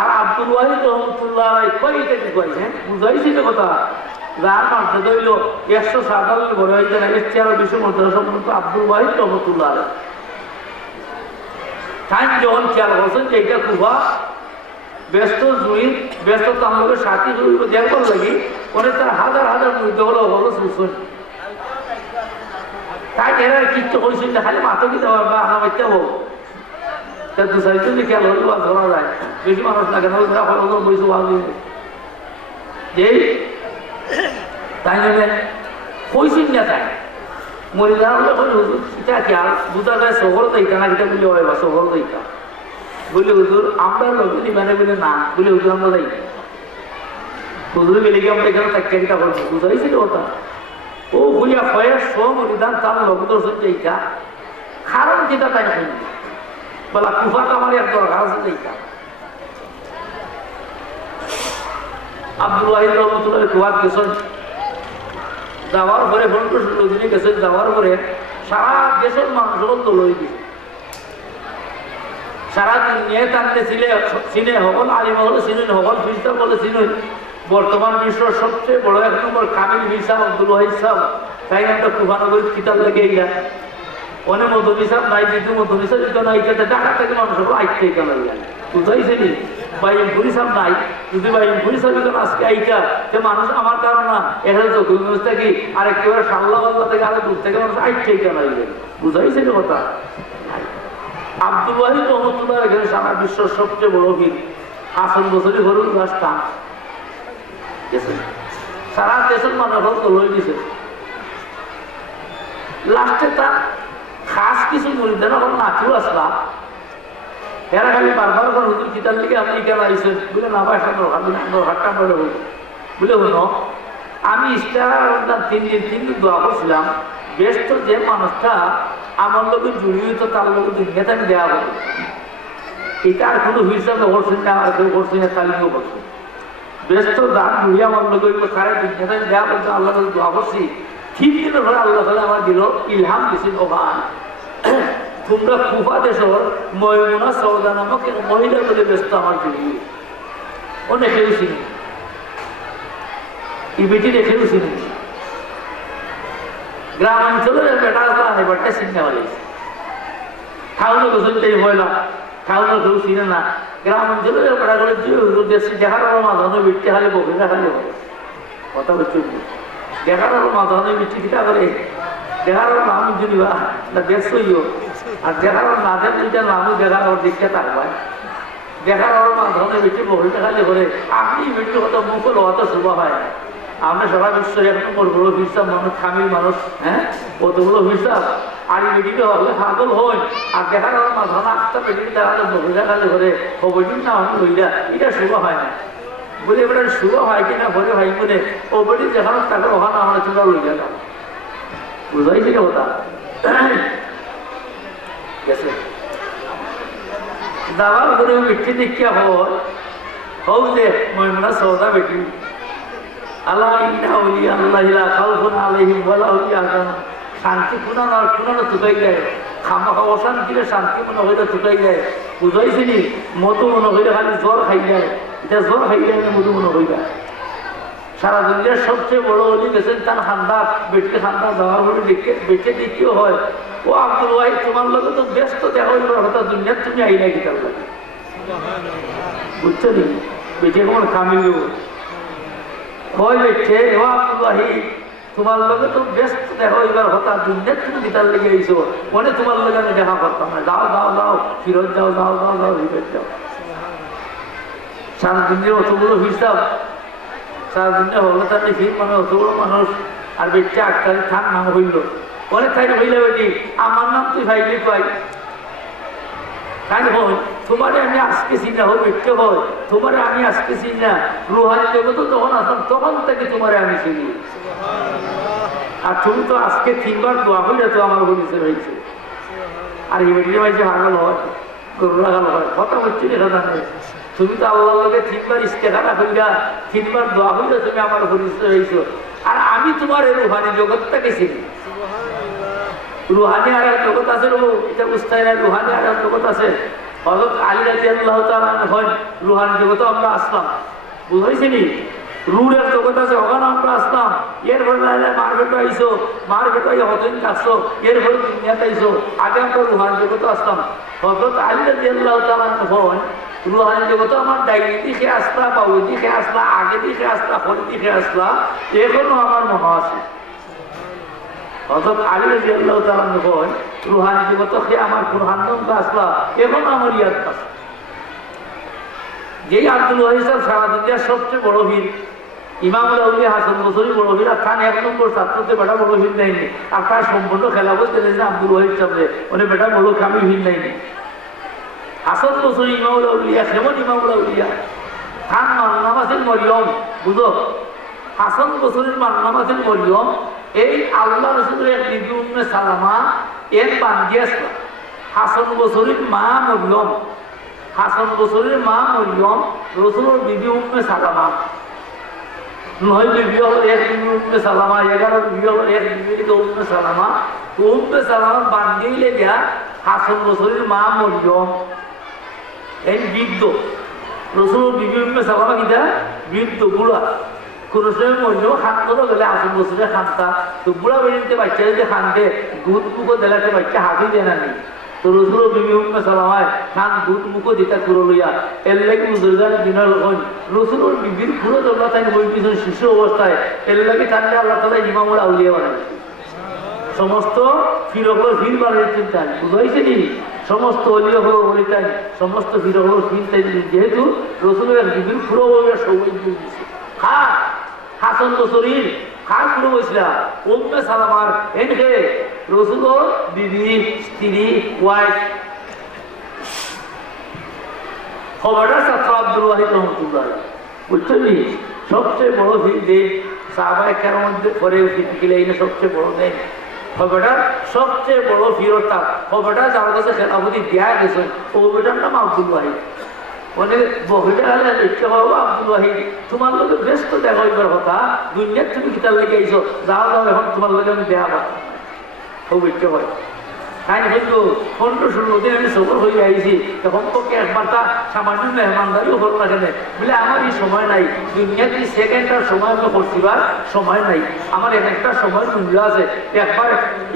আর আব্দুল ওয়াহিদ রহমতুল্লাহ কয়টা কি কয়েছেন বুঝাইছি যে কথা যার মর্যাদা হইল 107 বড় হয়েছে না এর চেয়ে আরো বেশি মর্যাদা সম্পর্ক আব্দুল ওয়াহিদ রহমতুল্লাহ তাই যখন খেয়াল করছেন যে এইটা কুফা ব্যস্ত জুই ব্যস্ত তামলের সাথী জুই দেখবার লাগি অনেক তার হাজার মৃত হলো হলো শুনছেন তাই এরা কিচ্ছু করেছেন না খালি মাথা কি দেওয়ার বা আমার বাচ্চা হোক তার দু সাইড যদি খেয়াল হলে বা ধরা যায় বেশি মানুষ লাগে না বইছে যে তাই নেবে কইছেন না তাই মরে যাওয়া হলে হুজুর এটা খেয়াল বুঝা যায় শহর দইটা না এটা বলে হয় বা শহর দইটা বলে হুজুর আমরা লোকজনই মানে বলে না বলে হুজুর আমরা যাই হুজুর গেলে গিয়ে আমরা এখানে চাকরিটা করবো বুঝাইছিল ওটা ও বুঝিয়া ফয়ের সমরিধান তার লোক দর্শন এইটা কারণ যেটা তাই শুনি বলা কুফা আমার এক দরকার আছে এইটা আব্দুল ওয়াহিদ রহমতুল্লাহ কুফাত গেছেন যাওয়ার পরে 15-16 দিনে গেছেন যাওয়ার পরে সারা দেশের মানুষের তো লই দিছে সারা দুনিয়া টানতে চিনে হল আলিমা হলে চিনেন হল ফিরস্তা বলে চিনেন বর্তমান বিশ্বের সবচেয়ে বড় 1 নম্বর কামিল ফিরসা আব্দুল ওয়াহিদ সাহেব তাই আমরা কুফানগরীর কিতাব লেগে গিয়া অনেক মদনী সাহেব নাই যেহেতু মদনী সাহেব যদি নাই খেতে টাকা থেকে মানুষের আইতে কেন বুঝাইছে নি বাইমপুরি সাহেব নাই যদি বাইমপুরি সাহেব আজকে আইটা যে মানুষ আমার ধারণা এখানে জগন্নাথ থেকে আর একেবারে সাল্লাহ থেকে আরো দূর থেকে মানুষ আইতে কেন বুঝাইছে নি কথা আব্দুল ওয়াহিদ রহমতুল্লাহ এখানে সারা বিশ্বের সবচেয়ে বড় বীর আসন বছরই হরুন রাস্তা সারা দেশের মানুষ তো লই দিছে লাস্টে তার খাস কিছু মরিদান এখন নাচিও আসলাম এরা খালি বারবার করে হুজুর কিতার লিখে আপনি কেন আইসেন বুঝলে না পাই হাটটা বলে বুঝলে হলো আমি ইস্তার 3 দিন দোয়া করছিলাম ব্যস্ত যে মানুষটা আমার লোকে জড়িত তার লোকে দুনিয়াতে আমি দেওয়া হবে এটা আর কোনো হিসাবে করছেন না আর কেউ করছেন না তালিও করছেন ব্যস্ত দান জুড়ি আমার লোকে সারা দুনিয়াতে আমি দেওয়া করছে আল্লাহ দোয়া করছি 3 দিনের পরে আল্লাহ তালা আমার দিল ইলহাম দিয়েছেন ওখান তোমরা কুফা দেশের ময়মুনা সৌদা নামক মহিলা বলে ব্যস্ত আমার জড়িয়ে অনেকেও চিনি এই বেটি রেখেও চিনি গ্রামাঞ্চলের বেটা এবারটা চিন্তা হয়েছে খাওয়ানো গোসল তাই ময়লা খাওয়ানো কেউ চিনে না গ্রামাঞ্চলের বেটা করে দেশে দেখার মাঝানো বিটতে খালি বকরিটা খালি হবে কথা বলছি দেখার মাঝানো বিটটি কিটা করে দেখার নাম জুড়িবা না দেখছইও আর দেখার না দেখ দুইটা নামও দেখার দেখতে থাকবায় দেখার মাঝানো বিটটি বকরিটা খালি করে আপনি বিটটি কত মুখ লওয়াতে শুভ হয় আমরা সবাই বিশ্বের 1 নম্বর বড় হিসাব মানুষ খামির মানুষ হ্যাঁ কতগুলো হিসাব আর এই মেডিকে হলে পাগল হয় আর দেখার মাঝানো একটা মেডিকে দেখালে বকরি দেখালে করে খবরটি না আমি লইলা এটা শুভ হয় না বলে এবার শুভ হয় কিনা বলে ভাই বলে ও বেটি দেখানো তাকে ওখানে আমরা চূড়া লইলা না বুঝাইছে কথা দাবার করে বেটি দেখিয়া হয় হোক যে ময়মুনা সৌদা বেটি আল্লাহ আল্লাহ খাউফুন আলাইহিম ওয়া লা হুম ইয়াহজানুন শান্তি কুনানো তুকাই যায় খামাখা অশান্তিরে শান্তি মনে হইলে ছুটাই যায় বুঝাইছিনি মধু মনে হইলে খালি জ্বর খাই যায় এটা জ্বর খাই যায় মধু মনে হই যায় সারা দুনিয়ার সবচেয়ে বড় অলি গেছেন তার খান্দা বেটকে খান্দা যাওয়ার পরে বেটে দ্বিতীয় হয় ও আব্দুল ওয়াহিদ তোমার লোকে তো ব্যস্ত দেখা হইবার কথা দুনিয়ার তুমি আইলা কি তার লাগে বুঝছো নি বেটে কোন কামিল হয় বেটে ও আব্দুল ওয়াহিদ তোমার লোকে তো ব্যস্ত দেখা হইবার কথা দুনিয়ার তুমি গীতার লেগে আইসো মনে তোমার লোকে আমি দেখা করতাম না যাও যাও যাও ফিরত যাও যাও যাও যাও রিপেট যাও সারা দুনিয়ার অতগুলো হিসাব সারা দুনিয়া হলো তার ফির মানে অতগুলো মানুষ আর বেটে আটকালে থাক নাম হইল অনেক তাই হইলে বেটি আমার নাম তুই ভাইলি পাই তাই হয় তোমারে আমি আজকে চিনা হোক বেটে হয় তোমারে আমি আজকে চিনা রুহানি জগৎ তখন আসলাম তখন থেকে তোমারে আমি চিনি আর তুমি তো আজকে তিনবার দোয়া হইলে তো আমার বলিছে রয়েছে আর এই বেটির ভাই যে হাগল হয় গরু লাগাল হয় কথা হচ্ছে এটা জানে তুমি তো আল্লাহ লগে তিনবার ইস্তেখানা হইলা তিনবার দোয়া হইলে তুমি আমার বলিছে রয়েছো আর আমি তোমার এই রুহানি জগৎটাকে চিনি রুহানি আর এক জগৎ আছে এটা বুঝতে না রুহানি আর এক জগৎ আছে হযরত আলী রাদিয়াল্লাহু তাআলা হয় রুহানি জগতে আমরা আসলাম বুঝাইছি নি রুহের জগৎ আছে ওখানে আমরা আসলাম এরপরে মার্কেট আইসো মার্কেট আই হতইন কাটছো এরপরে দুনিয়াতে আইসো আগে আমরা রুহানি জগতে আসলাম হযরত আলী রাদিয়াল্লাহু তাআলা হয় রুহানি জগতে আমার ডাইনি দিকে আসলা বাউই দিকে আসলা আগে দিকে আসলা পরে দিকে আসলা এখনো আমার মনে আছে হযরত আলী রাদিয়াল্লাহু তাআলা কয় রুহানি জগতে সে আমার কুরআন নাম আসলা এখন আমার ইয়াদ আছে যেই আব্দুল ওয়াহিদ সারা দুনিয়ার সবচেয়ে বড় বীর ইমামুল আউলিয়া হাসান বসরি বড় বীর আর তার এক নম্বর ছাত্রতে বেটা বড় বীর নেয়নি আর তার সম্পূর্ণ খেলা বলতে আব্দুল ওয়াহিদ সাহেব উনি বেটা বড় কামি বীর নেয়নি হাসান বসরি ইমামুল আউলিয়া সেমন ইমামুল আউলিয়া তার নাম আছেন মরিয়ম বুঝো হাসান বসরির নাম আছেন মরিয়ম এই আল্লাহ রসুলের এক বিবি উম্মে সালামা এর বান্দি আসলো হাসান বসরির মা মরিয়ম হাসান বসরির মা মরিয়ম রসুলের বিবি উম্মে সালামা 9 বিবি হল এক বিবি উম্মে সালামা 11 বিবি হল এক বিবি উম্মে সালামা উম্মে সালামা বান্দি লেগা হাসান বসরির মা মরিয়ম এই বৃদ্ধ রসুলের বিবি উম্মে সালামা কিটা বৃদ্ধ বুড়া কোন সময় মরিও খান গেলে হাসান বসরে খানতা তো বুড়া বেরিয়ে বাচ্চা যদি খানতে দুধ মুখো দিলাতে বাচ্চা হাতি দেয় না নেই তো রসুল বিবি উম্মে সালামায় খান দুধ মুখো দিতা করে লইয়া এর লাগে বুজুর্গানের দিনের হন রসুলের বিবির পুরো দরকার তাই বই পিছনে শিশু অবস্থায় এর লাগে তাহলে আল্লাহ তালা ইমামুল আউলিয়া বানাইছে সমস্ত ফিরগুলো ফির বানাইছেন তাই বুঝাইছে নি সমস্ত অলিয়া হলো বলি তাই সমস্ত ফিরগুলো ফির তাই যেহেতু রসুলের বিবির পুরো সৌভাগ্য দিয়েছে হ্যাঁ হাসান বসরির খার পুরো বসলা উম্মে সালামার এনকে রসুল বিবি স্ত্রী ওয়াইফ খবরটা ছাত্র আব্দুল ওয়াহিদ রহমতুল্লাহ বুঝছো নি সবচেয়ে বড় ভিড় দেন সাহাবায়ে কেরামের পরে ফিরকিলে এনে সবচেয়ে বড় দেন খবরটা সবচেয়ে বড় ফিরতা খবরটা যার কাছে সেনাপতি দেয়া গেছে ও বেটার নাম আব্দুল ওয়াহিদ মানে বহিটা হলে দেখতে পাবো আব্দুল ওয়াহিদ তোমার লোকে ব্যস্ত দেখা হইবার কথা দুনিয়ার তুমি কিতার লেগে আইসো যাও যাও এখন তোমার লোকে আমি দেয়া পাবো খুব ইচ্ছে হয় তাই কিন্তু 15-16 দিন আমি সফর হয়ে আইছি তখন তোকে একবার তা সামান্য মেহমানদারিও হল না কেন বলে আমার এই সময় নাই দুনিয়াতে সেকেন্ডটার সময় আমি করছিবার সময় নাই আমার একটা সময় মূল্য আছে একবার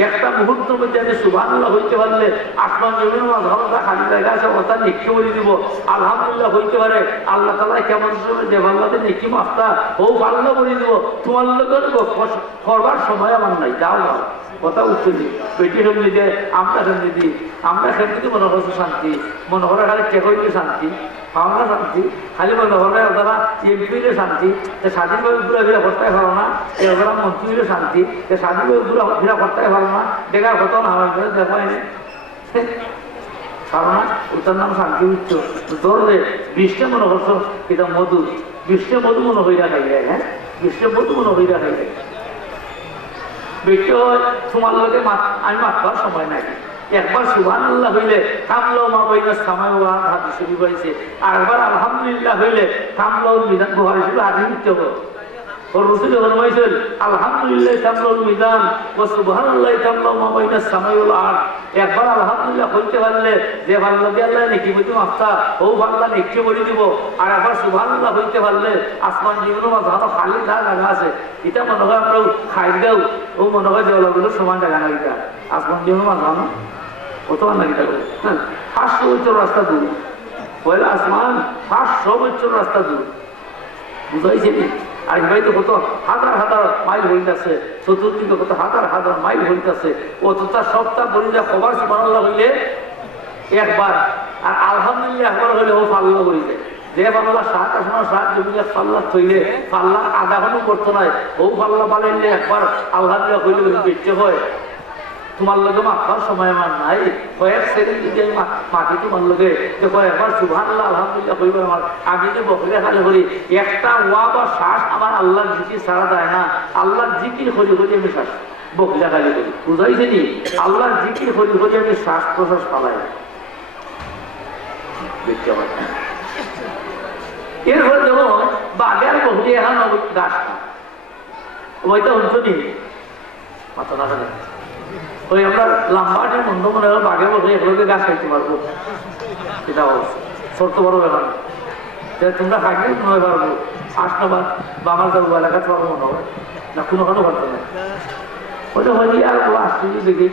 একটা মুহূর্তের মধ্যে আমি সুবহানাল্লাহ হইতে পারলে আসমান জমিন মাঝখানটা খালি জায়গা আছে ওটা নিক্ষে বলে দিব আলহামদুলিল্লাহ হইতে পারে আল্লাহ তালা কেমন সময় যে বাংলাতে নেকি মাফতা ও আল্লাহ বলে দিব তোমার লোকের করবার সময় আমার নাই যাও যাও কথা উঠছে নি বেটি সঙ্গে যে আমরা সঙ্গে দিই আমরা সেমনি মনে করছো শান্তি মনে করে খালি কে হইলে শান্তি আমরা শান্তি খালি মনে করে ওরা এমপিলে শান্তি স্বাধীনভাবে ঘুরে ফিরে করতে পারো না ওরা মন্ত্রী হইলে শান্তি স্বাধীনভাবে ঘুরে ফিরে করতে পারো না দেখার কথা না আমার দেখা হয়নি কারণ ওটার নাম শান্তি উচ্চ ধরলে বিশ্বে মনে করছো এটা মধু বিশ্বে মধু মনে হইয়া খাইলে হ্যাঁ বিশ্বে মধু মনে হইয়া খাইলে বেটি হয় তোমার লোকে আমি মাতবার সময় নাই একবার সুবহানাল্লাহ হইলে থামলো মা বইনা সামায় হাতি শুরু করেছে আর একবার আলহামদুলিল্লাহ হইলে থামলো বিধান গুহার শুরু হাতি দিতে হবে ওর রসুল ফরমাইছেন আলহামদুলিল্লাহ তামলাউল মিজান ওয়া সুবহানাল্লাহি তামলাউ মা বাইনাস সামাই ওয়াল আরদ। একবার আলহামদুলিল্লাহ বলতে পারলে যে আল্লাহ দিয়ে আল্লাহ নেকি বইতে মাফতা ও আল্লাহ নেকি বলে দিব, আর একবার সুবহানাল্লাহ বলতে পারলে আসমান জীবনের মাঝে হাতে খালি না জায়গা আছে, এটা মনে হয় আমরা খাই দেও ও মনে হয় দেওয়াগুলো সমান জায়গা না, এটা আসমান জীবনের মাঝে না কত না এটা 500 বছর রাস্তা দূর, পয়লা আসমান 500 বছর রাস্তা দূর, বুঝাইছে নি? আর ভাই তো কত হাজার হাজার মাইল হইতেছে, চতুর্দিকে কত হাজার হাজার মাইল হইতেছে, অতটা সপ্তাহ বলি যা খবর সুবহানাল্লাহ হইলে একবার, আর আলহামদুলিল্লাহ একবার হইলে ও পাল্লা করি যায় যে বাংলা 7 জমিলে পাল্লা থইলে পাল্লা আধা ঘন্টা করতো নয়, ও পাল্লা পালাইলে একবার আলহামদুলিল্লাহ হইলে বেঁচে হয়। তোমার লগে মাথার সময় আমার নাই, কয়েক সেকেন্ড যদি আমি মাটি তোমার লগে দেখো একবার সুবহানাল্লাহ আলহামদুলিল্লাহ কইব আমার, আমি যে বকরে খালি করি একটা ওয়া বা শ্বাস আমার আল্লাহর জিকির ছাড়া যায় না, আল্লাহর জিকির করি করি আমি শ্বাস বকরে খালি করি, বুঝাইছে নি? আল্লাহর জিকির করি করি আমি শ্বাস প্রশ্বাস পালাই দেখতে পাই। এরপরে যেমন বাঘের বকরি এখন গাছ না ওইটা অঞ্চলি মাথা না ওই আমরা লাম্বাটের বন্ধ মনে হয় বাঘে বসে এগুলোকে গাছ খাইতে পারবো, এটা অবস্থা ছোট্ট বড় ব্যাপার তোমরা খাইলে মনে হয় পারবো, আসনাবাদ বা আমার যাবো এলাকা পারবো মনে হয় না, কোনো কোনো পারতো না ওইটা হয়নি। আর আশ্চর্য দেখি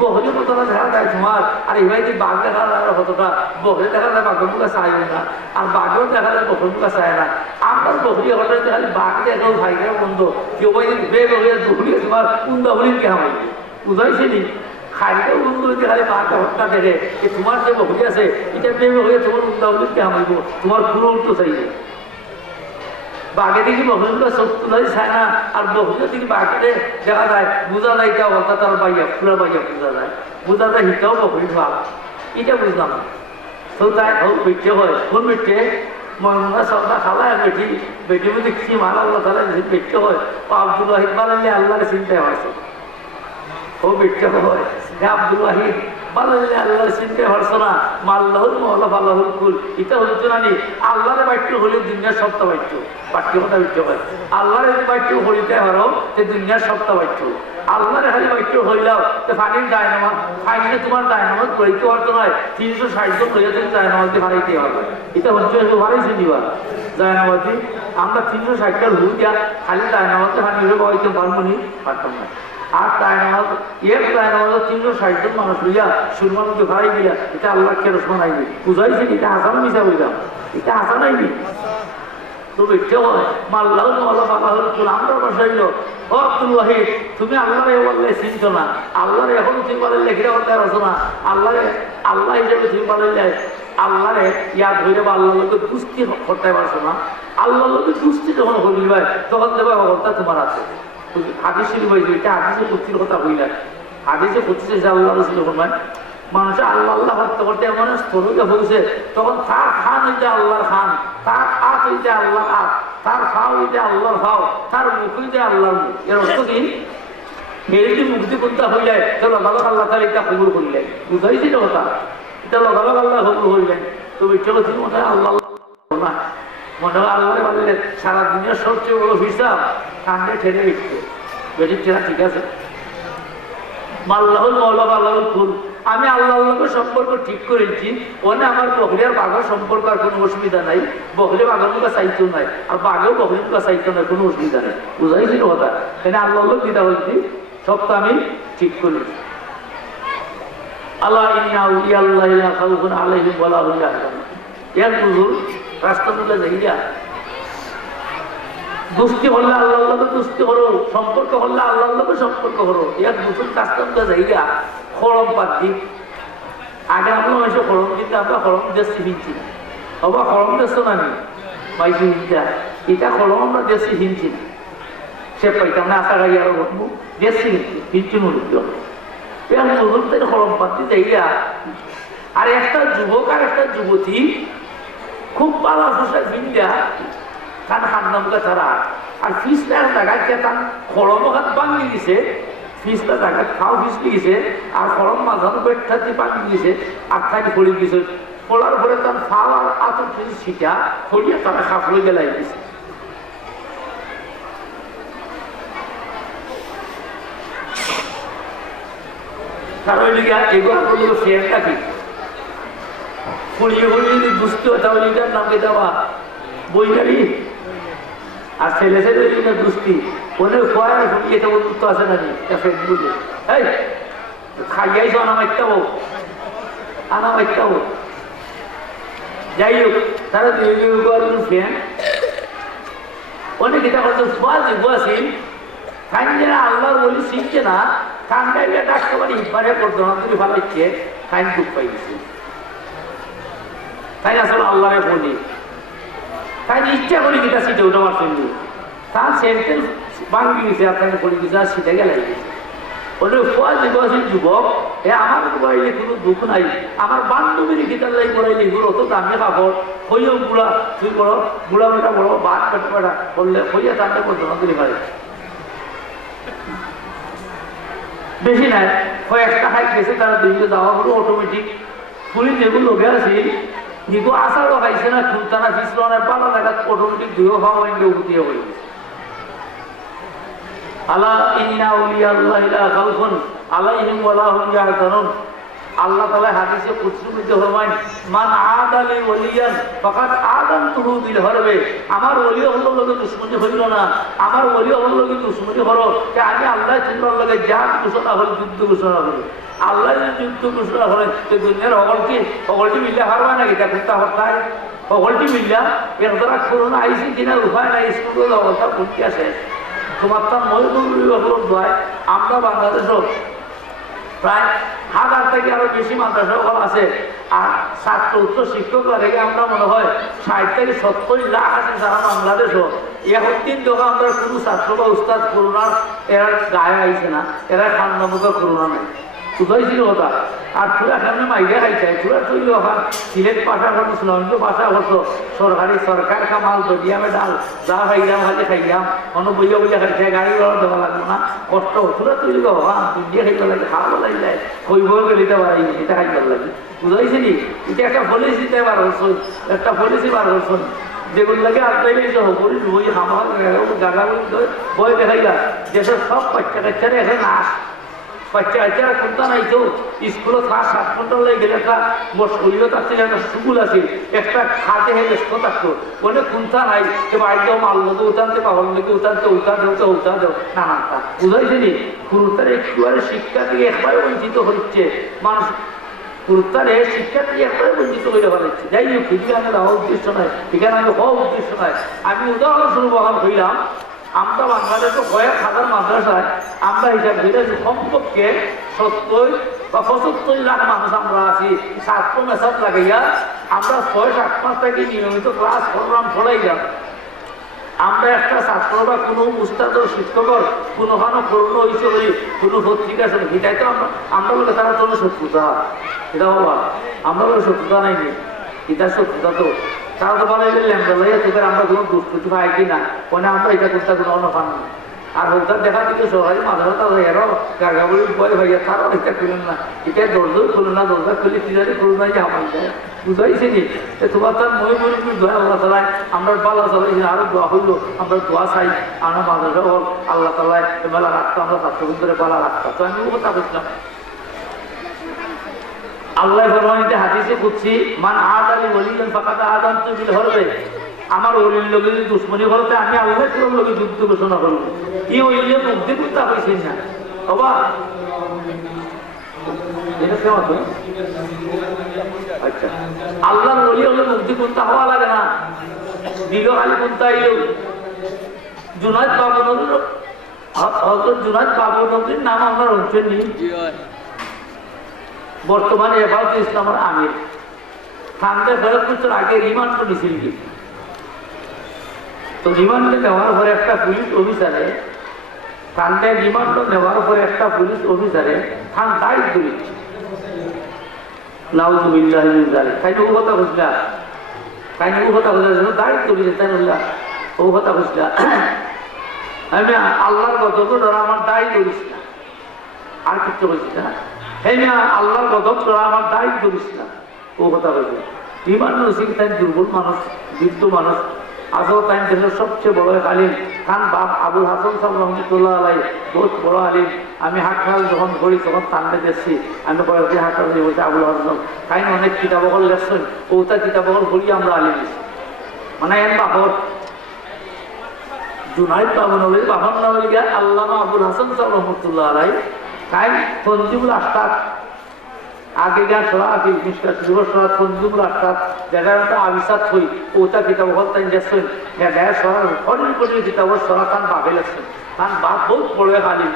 বহরে কতটা দেখা যায় তোমার, আর এবার যে বাঘ দেখা যায় কতটা, বহরে দেখা যায় বাঘের মুখে চাই না, আর বাঘেও দেখা যায় বহরের মুখে চায় না। আমার বহরি হঠাৎ খালি বাঘ দেখাও ভাইকেও বন্ধ কেউ বে বহরে বহরিয়ে তোমার কুন্দা হরিণ কে হয় বুঝাইছে নি? খাইলেও বন্ধু খালি বাঘটা হত্যা দেখে তোমার যে বহরি আছে এটা প্রেমে হয়ে তোমার কুন্দা হরিণ কে হামাইব, তোমার পুরো উল্টো চাইবে। বাঘে দেখি বহরিগুলো চোখ তুলাই চায় না, আর বহরিও দেখি বাঘে দেখা যায় বোঝা যায় এটা অর্থাৎ তার বাইয়া পুরা বাইয়া বোঝা যায়, বোঝা যায় হিটাও বহরি ভাব, এটা বুঝলাম না। তো তাই বেটে হয় কোন বেটে মনে সন্ধ্যা খালায় বেটি বেটি মধ্যে কি মাল আল্লাহ তালা বেটে হয় আব্দুল ওয়াহিদ বানালে আল্লাহরে চিন্তায় হয়েছে, ও বেটে হয় আব্দুল ওয়াহিদ বানালে আল্লাহর চিন্তায় হরছো না, মাল্লাহুল মহল্লা আল্লাহুল কুল, এটা হচ্ছে না নি আল্লাহরে বাক্য হলে দুনিয়ার সপ্তাহ বাক্য বাক্য কথা বিক্য হয়, আল্লাহর যদি বাক্য হইতে হারো যে দুনিয়ার সপ্তাহ বাক্য, আল্লাহরে খালি বাক্য হইলাও তো ফানির ডায়নামাজ ফাইনে তোমার ডায়নামাজ করিতে পারতো নয়, 360 জন হইয়া তুমি ডায়নামাজকে হারাইতে হবে, এটা হচ্ছে হারাইছে দিবা ডায়নামাজি। আমরা 360টা ভুল দিয়া খালি ডায়নামাজকে ফানি হয়ে বইতে পারবো নি, পারতাম না। আর ডায়নামাজ এক ডায়নামাজ 360 জন মানুষ লইয়া সুরমার মধ্যে হারাই দিয়া, এটা আল্লাহ কে রসমান আইবি বুঝাইছে, এটা হাসান মিশা বইলাম, এটা হাসান আইবি তো বেটে হয় মাল্লাহ আল্লাহ আমরা বসাইল ও আব্দুল ওয়াহিদ তুমি আল্লাহরে বললে চিনছো না, আল্লাহরে এখন তুমি বলে লেখিরা করতে পারছো না, আল্লাহরে আল্লাহ হিসেবে তুমি বলে আল্লাহরে ইয়াদ হইলে বা আল্লাহ লোকে দুষ্টি করতে পারছো না, আল্লাহ লোকে দুষ্টি যখন হইবি ভাই তখন দেবে অবস্থা তোমার আছে। হাদিসে হয়েছে এটা হাদিসে কুচ্ছির কথা হইলে হাদিসে কুচ্ছিছে যে আল্লাহ রসুল ভাই মানুষের আল্লাহ আল্লাহ করতে করতে এমন স্থলকে বলছে তখন তার খান হইতে আল্লাহর খান, তার হাত হইতে আল্লাহর হাত, তার খাও হইতে আল্লাহর খাও, তার মুখ হইতে আল্লাহর মুখ। এর অর্থ কি এর যদি মুক্তি করতে হইলে তো লগালগ আল্লাহ তাহলে এটা কবুল করলেন, বুঝাইছি না কথা, এটা লগালগ আল্লাহ কবুল করলেন। তো চলো তুমি মনে হয় আল্লাহ না মনে হয় আল্লাহ বললেন সারা দুনিয়ার সবচেয়ে বড় হিসাব ঠান্ডে ঠেলে দিচ্ছে বেটির ঠেলা ঠিক আছে মাল্লাহুল মৌলা আল্লাহুল কুল, আমি আল্লাহকে সম্পর্ক ঠিক করেছি, ওনে আমার বকরিয়ার বাঘের সম্পর্ক আর কোনো অসুবিধা নাই, বকরি বাঘের মুখে চাইতেও নাই আর বাঘেও বকরির মুখে চাইতেও নাই, কোনো অসুবিধা নেই, বুঝাইছি কথা। এখানে আল্লাহকে দিদা বলছি সবটা আমি ঠিক করেছি। আল্লাহ ইন্না উলিয়া আল্লাহ লা খাউফুন আলাইহিম ওয়া লা হুম ইয়াহজানুন, এর বুঝুন রাস্তা তুলে যাইয়া দুষ্টি হলে আল্লাহকে দুষ্টি করো, সম্পর্ক হলে আল্লাহকে সম্পর্ক করো, এক দুপুর কাজটা জায়গা খরম পাতি আগে আমরা হয়েছে খরম, কিন্তু আমরা খরম দেশে হিনছি না, অবা খরম দেশ না আমি পাইছি হিনটা এটা খরম আমরা দেশে হিনছি না, সে পাইতাম না আশা গাই আরো দেশে হিনছি হিনছি মুরুদ্ধ নজর থেকে খরম পাতি জায়গা। আর একটা যুবক আর একটা যুবতী খুব পালা পোশাক ভিন্দা তার হাত নামকা তারা আর ফিসটার জায়গায় তার খরম হাত ভাঙি দিছে, ফিসটা জায়গা খাও ফিস গিয়েছে আর খরম মাঝানো বেঠাতে ভাঙি দিয়েছে আর তাই ফড়ি দিয়েছে, ফোড়ার পরে তার ফাও আর আতর ফিস ছিটা ফড়িয়ে তারা খাফড়ে গেলাই দিছে। কারণ লিগা এগুলো করলে ফেয়ারটা কি ফুলিয়ে ফুলিয়ে যদি দুষ্ট তাহলে এটার নামকে দেওয়া বইটারি আর ছেলে ছেলে এটা দুষ্টি ওদের ফয়ার ফুলিয়ে এটা বন্ধুত্ব আছে নাকি ফেক বলে এই খাইয়াইছো আনামাইটাও যাই হোক তারা ফ্যান অনেক এটা করছে বসিন খাইন আল্লাহর বলি শিখছে না খানটাই ডাকতে পারি ইবারে করতো না তুমি ভালো ইচ্ছে খাইন দুঃখ পাই গেছে তাই আসলে আল্লাহরে বলি তাই ইচ্ছা করি যেটা সিটে ওটা আমার সঙ্গে তার সেন্টেল ভাঙি গেছে আপনাকে পড়ে গেছে আর সিটে গেলে গেছে ওটা বয়সের যুবক এ আমার করাইলে কোনো দুঃখ নাই আমার বান্ধবীর গীতার লাই করাইলে এগুলো অত দামে কাপড় হইও বুড়া তুই বড় বুড়া মেটা বড় বাদ পেটা বললে হইয়া দামটা করতো না তুই পারে বেশি নাই কয়েকটা হাইট গেছে তারা দুইটা যাওয়া হলো অটোমেটিক পুলিশ যেগুলো লোকে আছে নিগো আশারও খাইছে না খুলতানা ফিসল না পালা দেখা অটোমেটিক দুইও খাওয়া হইলে উঠিয়ে হয়ে গেছে আল্লাহ ইন্না আউলিয়া আল্লাহ লা খাউফুন আলাইহিম ওয়া লা হুম ইয়াহজানুন আল্লাহ তাআলা হাদিসে কুদসি মধ্যে ফরমান মান আদালি ওলিয়ান ফাকাদ আযানতুহু বিল হরবে আমার ওলি হলো লগে দুশমনি হইল না আমার ওলি হলো লগে দুশমনি হলো যে আমি আল্লাহ চিন্তার লগে যা ঘোষণা হল যুদ্ধ ঘোষণা হল আল্লাহ যদি যুদ্ধ ঘোষণা হলে তো দুনিয়ার অগলটি মিললে হারবা নাকি তা কোনটা হতায় অগলটি মিললা এর দ্বারা করোনা আইসি কিনা উপায় নাই স্কুলের অবস্থা করতে আসে তোমার তার মহিলা দোয়ায় আমরা বাংলাদেশও প্রায় 1000 থেকে আরো বেশি মাদ্রাসা আছে আর ছাত্র উচ্চ শিক্ষকরা থেকে আমরা মনে হয় 60 থেকে 70 লাখ আছে সারা বাংলাদেশও এখন দিন যখন আমরা কোনো ছাত্র বা উস্তাদ করোনার এরা গায়ে আইছে না এরা খান্নামুখা করোনা নাই কোথায় ছিল কথা আর তোরা সামনে মাইকে খাইছে তোরা তৈরি ওখান সিলেট পাশা হতো শ্রমিক পাশা হতো সরকার কামাল দরিয়ামে ডাল যা খাইলাম হাতে খাইলাম অন্য বইয়া বইয়া খাইছে গাড়ি ঘোড়া দেওয়া লাগবে না কষ্ট তোরা তৈরি হওয়ান দুনিয়া খাইতে লাগে খাওয়া লাগলে কই বই গেলিতে পারি এটা খাইবার লাগে বুঝাইছে নি এটা একটা পলিসি বার হচ্ছে একটা পলিসি বার হচ্ছে যেগুলো লাগে আটলাই গেছে হবরি বই হামাল গাড়া বই দেখাইলা দেশের সব বাচ্চা কাচ্চারা এখানে নাচ বাচ্চা কাচ্চারা কোনটা নাই তো স্কুলে 7 ঘন্টা লাগে গেলে একটা বসইল থাকছিল একটা স্কুল আছে একটা খাতে হেলে ব্যস্ত থাকতো বলে কোনটা নাই যে বাড়িতেও মাল লোকে উঠানতে পাহল লোকে উঠানতে উঠা দেও নানানটা বুঝাইছে নি গুরুত্বের একটুয়ারে শিক্ষা থেকে একবারে বঞ্চিত হচ্ছে মানুষ গুরুত্বারে শিক্ষা থেকে একবারে বঞ্চিত হয়ে ফেলাচ্ছে যাই হোক এখানে হওয়া উদ্দেশ্য নয় এখানে আমি হওয়া উদ্দেশ্য নয় আমি উদাহরণস্বরূপ এখন হইলাম আমরা বাংলাদেশে কয়েক হাজার মাদ্রাসায় আমরা হিসাব করেছি কমপক্ষে 70 বা 75 লাখ মানুষ আমরা আছি ছাত্র মেসাজ লাগাইয়া আমরা 6-7 মাস থেকে নিয়মিত ক্লাস প্রোগ্রাম চলাইলাম আমরা একটা ছাত্র বা কোনো উস্তাদ শিক্ষকর কোনোখানো করোনা হয়েছে বলি কোনো পত্রিকা শুনে এটাই তো আমরা বলে তারা তো শত্রুতা এটা হবা আমরা বলে শত্রুতা নাই নি এটা শত্রুতা তো তারা তো বলে ল্যাংটা লইয়া তোদের আমরা কোনো দুষ্কৃতি পাই কি না মানে আমরা এটা করতে কোনো অনুপান না আর হোক দেখা দিকে সরকারি মাদ্রাসা এরাও গাগাবলি ভয় ভাইয়া তারাও এটা খুলেন না এটা দরজা খুলে না দরজা খুলে কিনারে খুলে না যে আমার যায় বুঝাইছে নি তোমার তার মই মরি দোয়া আল্লাহ তালায় আমরা পাল্লা চালাইছি আরো দোয়া হইলো আমরা দোয়া চাই আমরা মাদ্রাসা হোক আল্লাহ তালায় মেলা রাখতো আমরা ছাত্রবৃন্দরে পালা রাখতাম তো আমি কথা বলছিলাম আল্লাহ ফরমানিতে হাদিসে কুদসি মান আদালি ওলিয়ান ফাকাদ আযানতু বিল হরবে আমার ওলির লগে যদি দুশমনি করতে আমি আল্লাহর কোন লগে যুদ্ধ ঘোষণা করব কি ওলিয়ে মুক্তি করতে হইছে না বাবা এটা কেমন তো আচ্ছা আল্লাহর ওলি হলে মুক্তি করতে হওয়া লাগে না দিল খালি করতে আইলো জুনায়েদ বাবু নবীর হযরত জুনায়েদ বাবু নবীর নাম আমরা শুনছেন নি বর্তমানে হেফাজতে ইসলামের আমির থানতে ফেরত বছর আগে রিমান্ড নিয়েছিল কি তো রিমান্ডে নেওয়ার পরে একটা পুলিশ অফিসারে থানতে রিমান্ড নেওয়ার পরে একটা পুলিশ অফিসারে থান দায়িত্ব দিচ্ছে নাউজুবিল্লাহি মিন যালিক তাই ও কথা বুঝলা তাই ও কথা বুঝলা দায়িত্ব দিচ্ছে তাই বললা ও কথা বুঝলা আমি আল্লাহর গজব ধরা আমার দায়ী করিস না আর কিছু বলছি না এই না আল্লাহর গজব তোরা আমার দায়িত্ব করিস না ও কথা বলছে বিমান নসিক তাই দুর্বল মানুষ বৃদ্ধ মানুষ আসল টাইম দেশের সবচেয়ে বড় আলিম খান বাপ আবুল হাসান সাহেব রহমতুল্লাহ আলাই, বহুত বড় আলিম। আমি হাটখাল যখন করি তখন সামনে দেখছি, আমি কয়েকদিন হাটখাল দিয়ে বলছি আবুল হাসান খাইন অনেক কিতাবকল লেখছেন, ওটা কিতাবকল করি আমরা আলিম দিচ্ছি। মানে এর বাপর জুনাইদ বাবনবীর বাবার নাম লিখা আল্লামা আবুল হাসান সাহেব রহমতুল্লাহ আলাই খাইন তঞ্জিবুল আস্তাদ আগেকার সরা আছে মিসকাত সরা তঞ্জিবুল আস্তাদ যেটা আবিসাত হই ওটা কিতাবকল তাই দেখছেন, হ্যাঁ সরা অনেক কোটি কিতাবর সরা খান বাপে লেখছেন। খান বাপ বহুত বড় আলিম,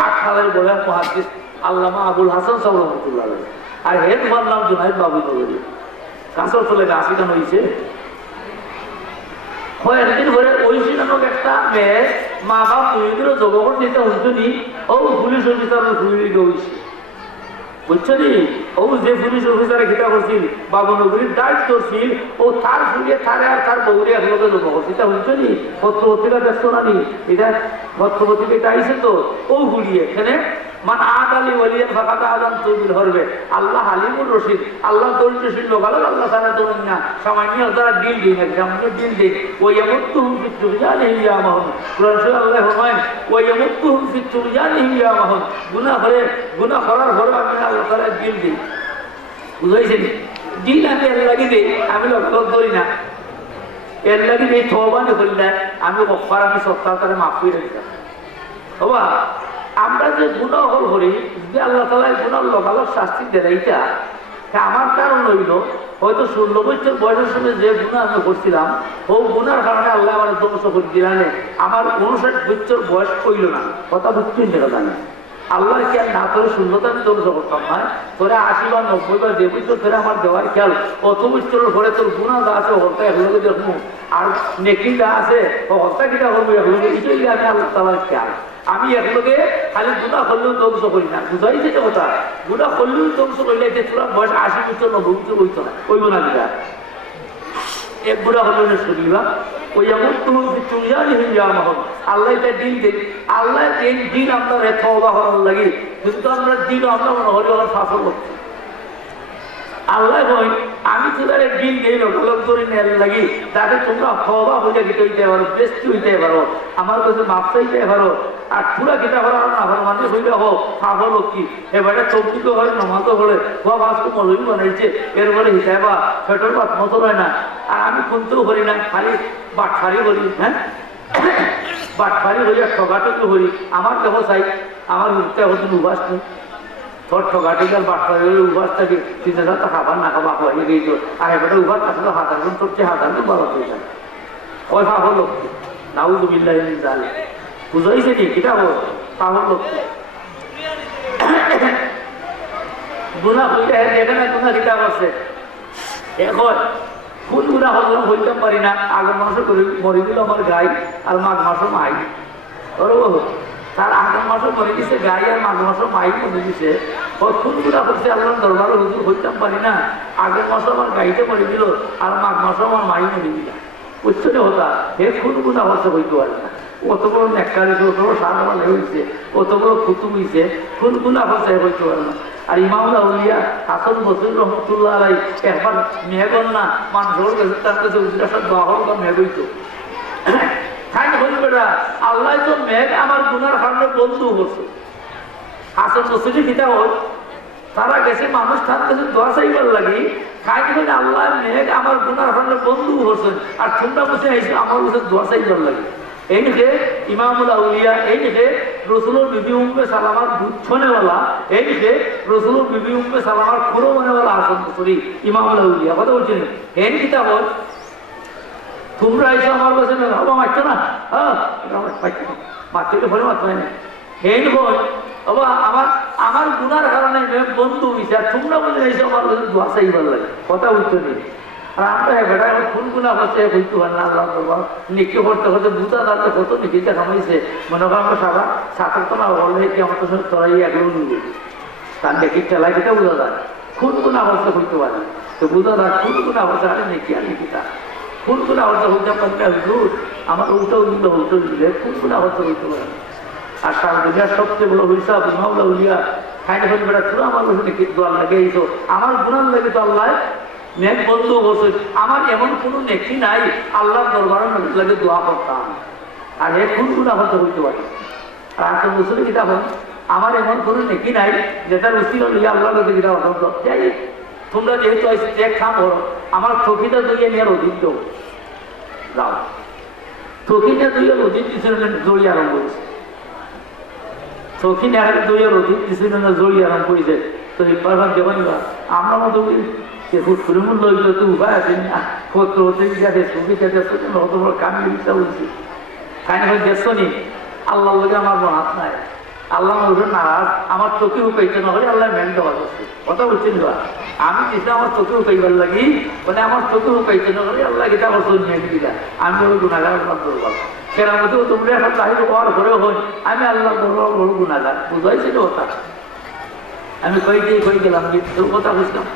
হাটখালের বড় মুহাদ্দিস আল্লামা আবুল হাসান সাহেব রহমতুল্লাহ আলাই। আর হে তোমার নাম জুনাইদ বাবনবী, কাঁচর চলে গাছ কেন হয়েছে কয়েকদিন ধরে ওই সিনানোক একটা মেয়ে মা বাপ দুইদিনও জগবর নিতে হইতো নি, ও পুলিশ অফিসার শুয়ে হয়েছে বুঝছো নি। ও যে পুলিশ অফিসারে ঘিটা করছিল বাবনগরীর দায়িত্ব করছিল, ও তার ফুলিয়ে তারে আর তার বৌরে একলগে জগবর সেটা হইতো নি। পত্রপত্রিকা দেখছো না নি, এটা পত্রপত্রিকা এটা আইসে তো ও ফুলিয়ে এখানে মান আদ আলী ওয়ালিয়ান ফাকাদ আযান তুবিল হরবে আল্লাহ হালিমুর রশিদ, আল্লাহ দরিদ্রশীল লোকাল আল্লাহ তাআলা দৌড়েন না সামান্য যারা ডিল দিন সামান্য ডিল দিন ওই ইয়ামুতুহুম ফিত তুগয়ানিহিম ইয়ামাহুন। কুরআন শরীফ আল্লাহ ফরমায় ওই ইয়ামুতুহুম ফিত তুগয়ানিহিম ইয়ামাহুন, গুনাহ করার পরে আমি আল্লাহ তাআলা ডিল দিই। বুঝাইছেন ডিল আমি এর লাগি দেই, আমি লোক ধরি না, এর লাগি দেই তওবানি করি না, আমি গফফার আমি সত্তার তারে মাফ করে দিতাম। বাবা আমরা যে গুনাহ করি যে আল্লাহ তাআলা গুনাহ লোকালক শাস্তি দেন, এইটা আমার কারণ হইল হয়তো 16 বছর বয়সের সময় যে গুনাহ আমি করছিলাম ও গুনার কারণে আল্লাহ আমার ধ্বংস করে দিলেন। আমার 59 বছর বয়স হইল না, কথা বুঝতেই দেখা না। আল্লাহ কি আর না করে শূন্যতা আমি ধ্বংস করতাম না, তোরা 80 বা 90 বা যে বছর ধরে আমার দেওয়ার খেয়াল অত বছরের পরে তোর গুনাহ যা আছে হত্যা এগুলোকে দেখবো, আর নেকি যা আছে ও হত্যা কিটা করবো এগুলোকে, এটাই আমি আল্লাহ তাআলার খেয়াল। আমি এগুলোকে খালি গুনাহ করলেও ধ্বংস করি না, বুঝাই যেটা কথা গুনাহ করলেও ধ্বংস করলে যে তোরা বয়স 80 বছর 90 বছর হইতো না, ওইব না যেটা এক গুনাহ হলো না শুনিবা ওই এমন তুমি তুমিয়ানিহিম ইয়ামাহুন। আল্লাহ এটা দিন দেন, আল্লাহ এই দিন আপনার তওবা করার লাগে, কিন্তু আমরা দিন আমরা মনে হলে আমার সফল হচ্ছে। আল্লাহ কই আমি তোদের দিন দেই লোক ধরে নেওয়ার লাগি যাতে তোমরা তওবা হইতে গিয়ে হইতে পারো, বেস্ট হইতে পারো, আমার কাছে মাফ চাইতে পারো। আর পুরা কিতা করা না ভালো মানে হইলে হোক সফল কি এবারে চব্বিশ ঘরে নমাজও করে সব আজকে মলবি বানাইছে এরপরে হিসাবা সেটার বাদ মতো হয় না। আর আমি খুনতেও করি না, খালি বাটফারি করি, হ্যাঁ বাটফারি করি আর ঠগাটুকু করি। আমার দেখো চাই আমার উঠতে এখন উপাস নেই, তোর ঠগাটুক আর বাটফারি হলে উপাস থাকে 3000 টাকা খাবার না খাবা হয়ে গেছ। আর এবারে উপাস থাকলে হাজার তোর চেয়ে হাজার বারো হয়ে যায় ওই ভাবো লোক নাউযুবিল্লাহি মিন যালিক। বুঝাইছে নি কিটা হল পাহল লোক গুনাহ হইলে দেখে না গুনাহ কিতা করছে। এখন কোন গুনাহ হল হইতে পারি না, আগের মাসে করে মরে দিল আমার গাই আর মাঘ মাসও মাই, তার আগের মাসও মরে দিছে গাই আর মাঘ মাসও মাই মরে দিছে। কোন গুনাহ করছে আল্লাহ দরবারে হুজুর হইতাম পারি না, আগের মাসও আমার গাইতে মরে দিল আর মাঘ মাসও আমার মাই মরে দিল। বুঝছো না হতা হে কোন গুনাহ হচ্ছে হইতে পারে না, অত বড় নেককারি অত বড় সারামাল হয়েছে, অত বড় কুতুব হয়েছে, কোন গুনাহ হচ্ছে হইতে পারে না। আর ইমামুল আউলিয়া হাসান বসরি রহমতুল্লাহ আলাই একবার মেঘন না মানুষের কাছে তার কাছে উজরাসার দোয়া হোক বা মেঘ হইতো খাই হইল বেটা আল্লাহ তো মেঘ আমার গুনার কারণে বন্ধু করছে। হাসান বসরি কিতা হল তারা গেছে মানুষ তার কাছে দোয়া চাইবার লাগি খাই বলে আল্লাহ মেঘ আমার গুনার কারণে বন্ধু করছেন, আর তোমরা বসে এসে আমার কাছে দোয়া চাইবার লাগে। এই লিখে ইমামুল আউলিয়া, এই লিখে রসুলুর বিবি উম্মে সালামার দুধ ছোনেওয়ালা, এই লিখে রসুলুর বিবি উম্মে সালামার খুঁড়ো মানেওয়ালা হাসান বসরি ইমামুল আউলিয়া। কথা বলছেন হেন কিতাব তোমরা এসে আমার কাছে বাবা মারছো না, হ্যাঁ বাচ্চাকে ভরে মারতে হয় না। হেন বল বাবা আমার গুনার কারণে বন্ধু হয়েছে, আর তোমরা বলে এসে আমার কাছে দোয়া চাইবার লাগে। কথা বলছো নেই আর আমরা বেটা কোন গুণা হচ্ছে হইতে হয় না আল্লাহ নিকি করতে হতে বুঝা দাঁড়তে কত নিকিতে কামাইছে মনে করেন আমরা সারা সাঁতার তো না বললে কি আমার তো সঙ্গে তরাই এগুলো নিবে তার নেকি খেলায় কেটে বোঝা যায় কোন গুণা হচ্ছে হইতে পারে তো বুঝা যায় কোন গুণা হচ্ছে আরে নেকি আর নিকিটা কোন গুণা হচ্ছে হইতে পারলে হুজুর আমার উল্টাও দিলে কোন গুণা হচ্ছে হইতে পারে। আর সারা দুনিয়ার সবচেয়ে বড় হিসাব ইমামুল আউলিয়া খাইনে ফেলে বেটা তোরা আমার কাছে দোয়ার লাগে এইতো আমার গুণার লাগে তো আল্লাহ নেক বন্ধু অবশ্যই আমার এমন কোনো নেকি নাই আল্লাহর দরবারে নবীর লাগে দোয়া করতাম আর এ কোন গুণা হতে হইতে পারে আর আসল মুসলিম কিতাব আমার এমন কোনো নেকি নাই যেটা উচিত লইয়া আল্লাহর কাছে কিতাব অসন্ত যাই তোমরা যেহেতু এক খাম করো আমার থকিটা দইয়ে নেওয়ার অধিক দেবো যাও থকিটা দইয়ের অধিক কিছু জড়ি আরম্ভ করেছে থকি নেওয়ার দইয়ের অধিক কিছু জড়ি আরম্ভ করেছে তো একবার যখন আমরা মতো ফুটফুরিমুল লইল তো উপায় আছে না কত হতে গেছে ছবি খেতে হত বড় কামি ইচ্ছা বলছি কাহিনী হয়ে গেছো নি আল্লাহর লগে আমার মহাত নাই আল্লাহ নারাজ আমার চোখে উপাইতে না হলে আল্লাহ মেন দেওয়া করছে কথা বলছেন বা আমি কিছু আমার চোখে উপাইবার লাগি মানে আমার চোখে উপাইতে না হলে আল্লাহ গীতা আমার চোখ নিয়ে দিলা আমি বড় গুণাগার করলাম সেরা মধ্যেও তোমরা এখন তাহির হওয়ার ঘরে হই আমি আল্লাহ বড় গুণাগার বুঝাইছিল কথা আমি কই গেলাম তোর কথা বুঝলাম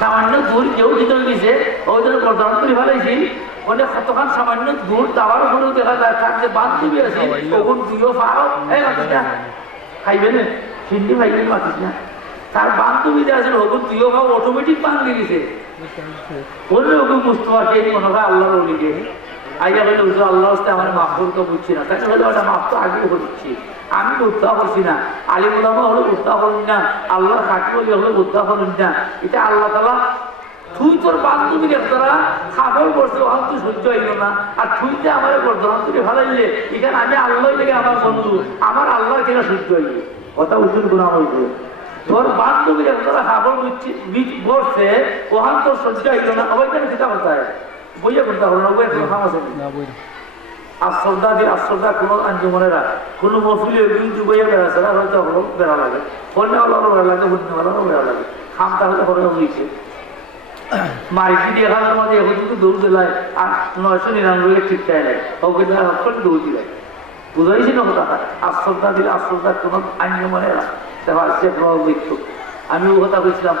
সামান্য দূর কেউ ভিতরে দিয়েছে ওই জন্য বর্তমান করে ফেলাইছি মানে কতক্ষণ সামান্য দূর যাওয়ার পরেও দেখা যায় তার যে বান্ধবী আছে তখন দুইও পাও এই মাতিস না খাইবে না সিন্দি খাইবে মাতিস না তার বান্ধবী যে আছে ওগুন দুইও পাও অটোমেটিক বান দিয়ে গেছে বললে ওকে বুঝতে পারছে এই মনে হয় আল্লাহর অলিকে আইয়া বলে বুঝলো আল্লাহ হচ্ছে আমার মাফ করতে বুঝছি না তাই হলে ওটা মাফ তো আগেও হচ্ছি আমি উদ্ধার করছি না আলিম উলামা হলে উদ্ধার করি না আল্লাহ খাকি বলি হলে উদ্ধার করেন না এটা আল্লাহ তালা তুই তোর বান্ধবীর একটা খাফল করছে ওখান তুই সহ্য হইল না আর তুইতে আমার বর্ধমান তুই ভালাইলে এখানে আমি আল্লাহ লেগে আমার বন্ধু আমার আল্লাহ কিনা সহ্য হইলে কথা উচিত গুণা হইবে তোর বান্ধবীর একটা খাফল বসছে ওখান তোর সহ্য হইল না সবাই কেন চিন্তা করতে হয় বইয়া করতে হলো না বইয়া খাম আছে আশ্রদ্ধা দিয়ে আশ্রদ্ধা কোনো আঞ্জুমনেরা কোনো মফিলে বইয়া বেড়াচ্ছে না হয়তো হলো বেড়া লাগে কন্যাওয়ালারও বেড়া লাগে বুদ্ধিওয়ালারও বেড়া লাগে খামটা হলে হলে হয়েছে মারিকি দিয়ে খাওয়ার মধ্যে এখন কিন্তু দৌড় দিলায় আর 999 ঠিক চাই নাই ওকে দৌড় দিলাই বুঝাইছি না কথা আশ্রদ্ধা দিলে আশ্রদ্ধা কোনো আঞ্জুমনেরা দেখা আসছে দেখতো আমি ও কথা বলছিলাম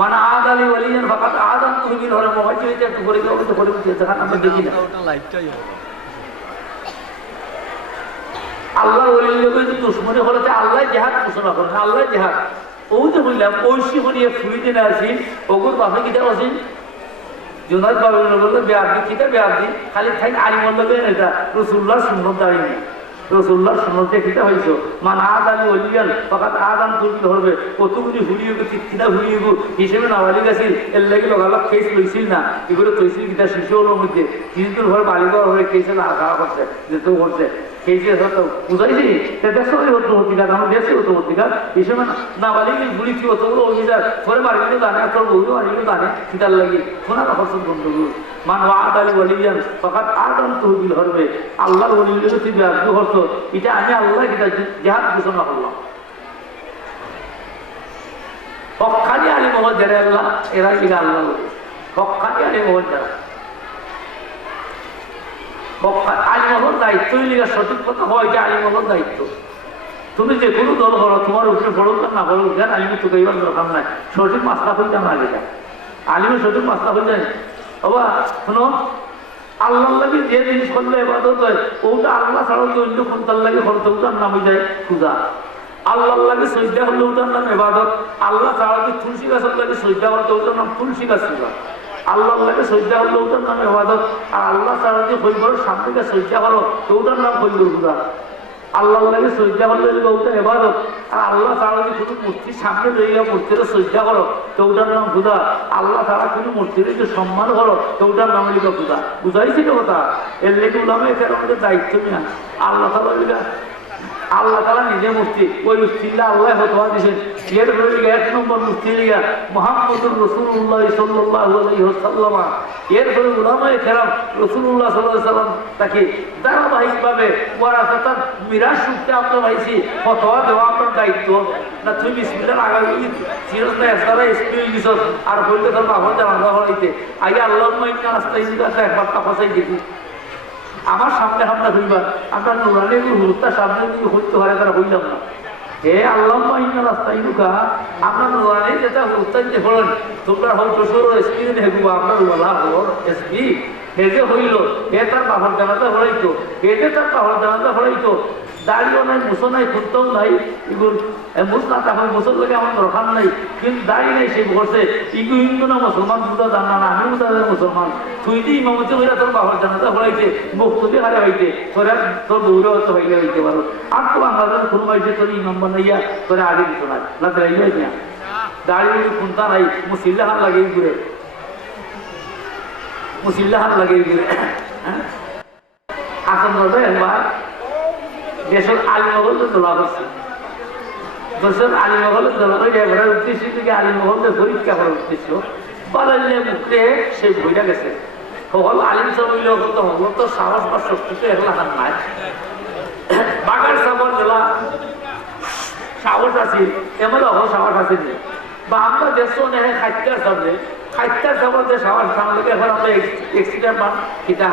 মানে আদ আলী ওয়ালিয়ান ফাকাত আদান তুহিবিল হরে মোবাইল চলতে একটু করে গেলে তো করে উঠে দেখা আমরা দেখি না আল্লাহ ওলির লোক দুশ্মনী হলে আল্লাহ জেহাদ ঘোষণা করেন আল্লাহ জেহাদ ও যে বললাম ঐশী হরিয়ে ফুই দিনে আসি ওগুর বাপে কিতা আসি জোনার বাবু বললো বেআবদি কিতা বেআবদি খালি খাই আলিমর লোক এটা রসুল্লাহ সুন্নত দাঁড়িয়ে রসুল্লাহ সুন্নতে কিতা হয়েছ মান আদ আলী ওলিয়ান ফাকাত আদান তুহিবিল ধরবে কতগুলি হুলিয়ে কিনা হুলিয়ে হিসেবে নাবালি গেছিল এর লাগে লগালগ কেস লইছিল না এগুলো তৈছিল কিতা শিশু হলোর মধ্যে কিছুদিন ঘর বালিগড় হয়ে কেসে খাওয়া করছে যেতেও করছে কেসে হতো বুঝাইছি দেশে হতো হতিকা আমার দেশে হতো হতিকা হিসেবে নাবালিগের গুলি কি হতো অভিযান ঘরে মারিগুলো জানে তোর বহু মারিগুলো জানে কিতার লাগি শোনা হচ্ছে বন্ধুগুলো মান আদ আলী ওলিয়ান ফাকাত আদান তুহিবিল ধরবে আল্লাহর ওলিগুলো তুই ব্যাধ হতো এটা আমি আল্লাহ কিতা জেহাদ ঘোষণা করলাম হকানি আলী মোহাম্মদ যারা আল্লাহ এরা লিখা আল্লাহ হকানি আলী মোহাম্মদ যারা আলী মোহাম্মদ দায়িত্বই লিখা সঠিক কথা হয় এটা আলী মোহাম্মদ দায়িত্ব তুমি যে কোনো দল করো তোমার উপরে পড়ুক না পড়ুক দেন আলিমে তো কইবার দরকার নাই সঠিক মাসলা হয়ে যান আগে আলিমে সঠিক মাসলা হয়ে যায় বাবা শোনো আল্লাহ লাগে যে জিনিস করলে এবাদত হয় ওটা আল্লাহ ছাড়া তো অন্য কোনটার লাগে খরচ ওটার নামে যায় পূজা আল্লাহ লাগে সজ্জা করলে ওটার নাম এবাদত আল্লাহ ছাড়া যদি তুলসী গাছের লাগে সজ্জা করতে ওটার নাম তুলসী গাছ পূজা আল্লাহ লাগে সজ্জা করলে ওটার নাম এবাদত আর আল্লাহ ছাড়া যদি হইবরের সামনে সজ্জা করো তো ওটার নাম হইবর পূজা আল্লাহ লাগে সজ্জা করলে ওটা এবাদত আর আল্লাহ ছাড়া যদি কোনো মূর্তির সামনে রয়ে মূর্তির সজ্জা করো তো ওটার নাম পূজা আল্লাহ ছাড়া কোনো মূর্তির যদি সম্মান করো তো ওটার নাম লিখা পূজা বুঝাইছি তো কথা এর লেগে উলামা এখানে আমাদের দায়িত্ব নিয়ে আল্লাহ তালা লিখা আল্লাহ তালা নিজে মূর্তি ওই মুস্তিল্লা আল্লাহ হতোয়া দিয়েছেন এর লিখা 1 নম্বর মুস্তি লিখা মুহাম্মদুর রাসূলুল্লাহ সাল্লাল্লাহু আলাইহি ওয়াসাল্লাম এরপরে উলামায়ে কেরাম রাসূলুল্লাহ সাল্লাল্লাহু আলাইহি ওয়াসাল্লাম তাকে ধারাবাহিকভাবে ওয়ারাসাতান মিরাস সূত্রে আমরা পাইছি ফতোয়া দেওয়া আপনার দায়িত্ব না তুমি বিসমিল্লাহ আগামী সিরাজ না এসরা এসপি লিখছ আর বলতে তোর বাবা জানা হইতে আগে আল্লাহুম্মা ইন্না নাস্তাইনুকা একবার তাফাসাই দেখি আমার সামনে আমরা হইবা আমরা নুরানি হুরুত্তার সামনে যদি হইতে হয় তারা হইলাম না হে আল্লাহুম্মা ইন্না নাস্তাইনুকা আমরা নুরানি যেটা হুরুত্তার যে হলেন তোমরা হয়তো সরো স্ক্রিনে হেগুবা আমরা রুমালা হলো এসপি হে যে হইল হে তার বাবার জানাতে হরাইতো হে যে তার বাবার জানাতে হরাইতো দাড়িও নাই, মুসো নাই, খুঁজতেও নাই, এগুলো মুস না তখন মুসল লাগে আমার দরকার নাই, কিন্তু দাড়ি নাই সে বসে ইগু হিন্দু না মুসলমান বুঝা জানা না, আমিও তাদের মুসলমান, তুই দিয়ে ইমামতি হইয়া তোর বাবার জানাতে হরাইছে, বক্তব্য হারে হইতে, তোরা তোর দৌড়ে হয়তো হইলে হইতে পারো, আর তো বাংলাদেশ কোনো হয়েছে তোর ইমাম বানাইয়া তোরা আগে দিত না, না রাইলে না দাড়ি খুনতা নাই, মুসিল্লা হান লাগে ঘুরে, মুসিল্লা হান লাগে ঘুরে। আসন দাদা একবার দেশের আলিমহলে তোলা হচ্ছে, দেশের আলিমহলে তোলা হয়ে এবারে উদ্দেশ্য থেকে আলিমহলে পরীক্ষা করার উদ্দেশ্য বালাইলে মুখে সে বইটা গেছে, সকল আলিম সবইল তো হল তো সাহস বা শক্তি তো এগুলা হাত নাই, বাগার সাবর জেলা সাহস আছে এমন অহল সাহস আছে যে, বা আমরা দেশ নেহে খাইতার সামনে খাইতার সামনে যে সাহস সামনে এখন আমরা এক্সিডেন্ট মান কিতা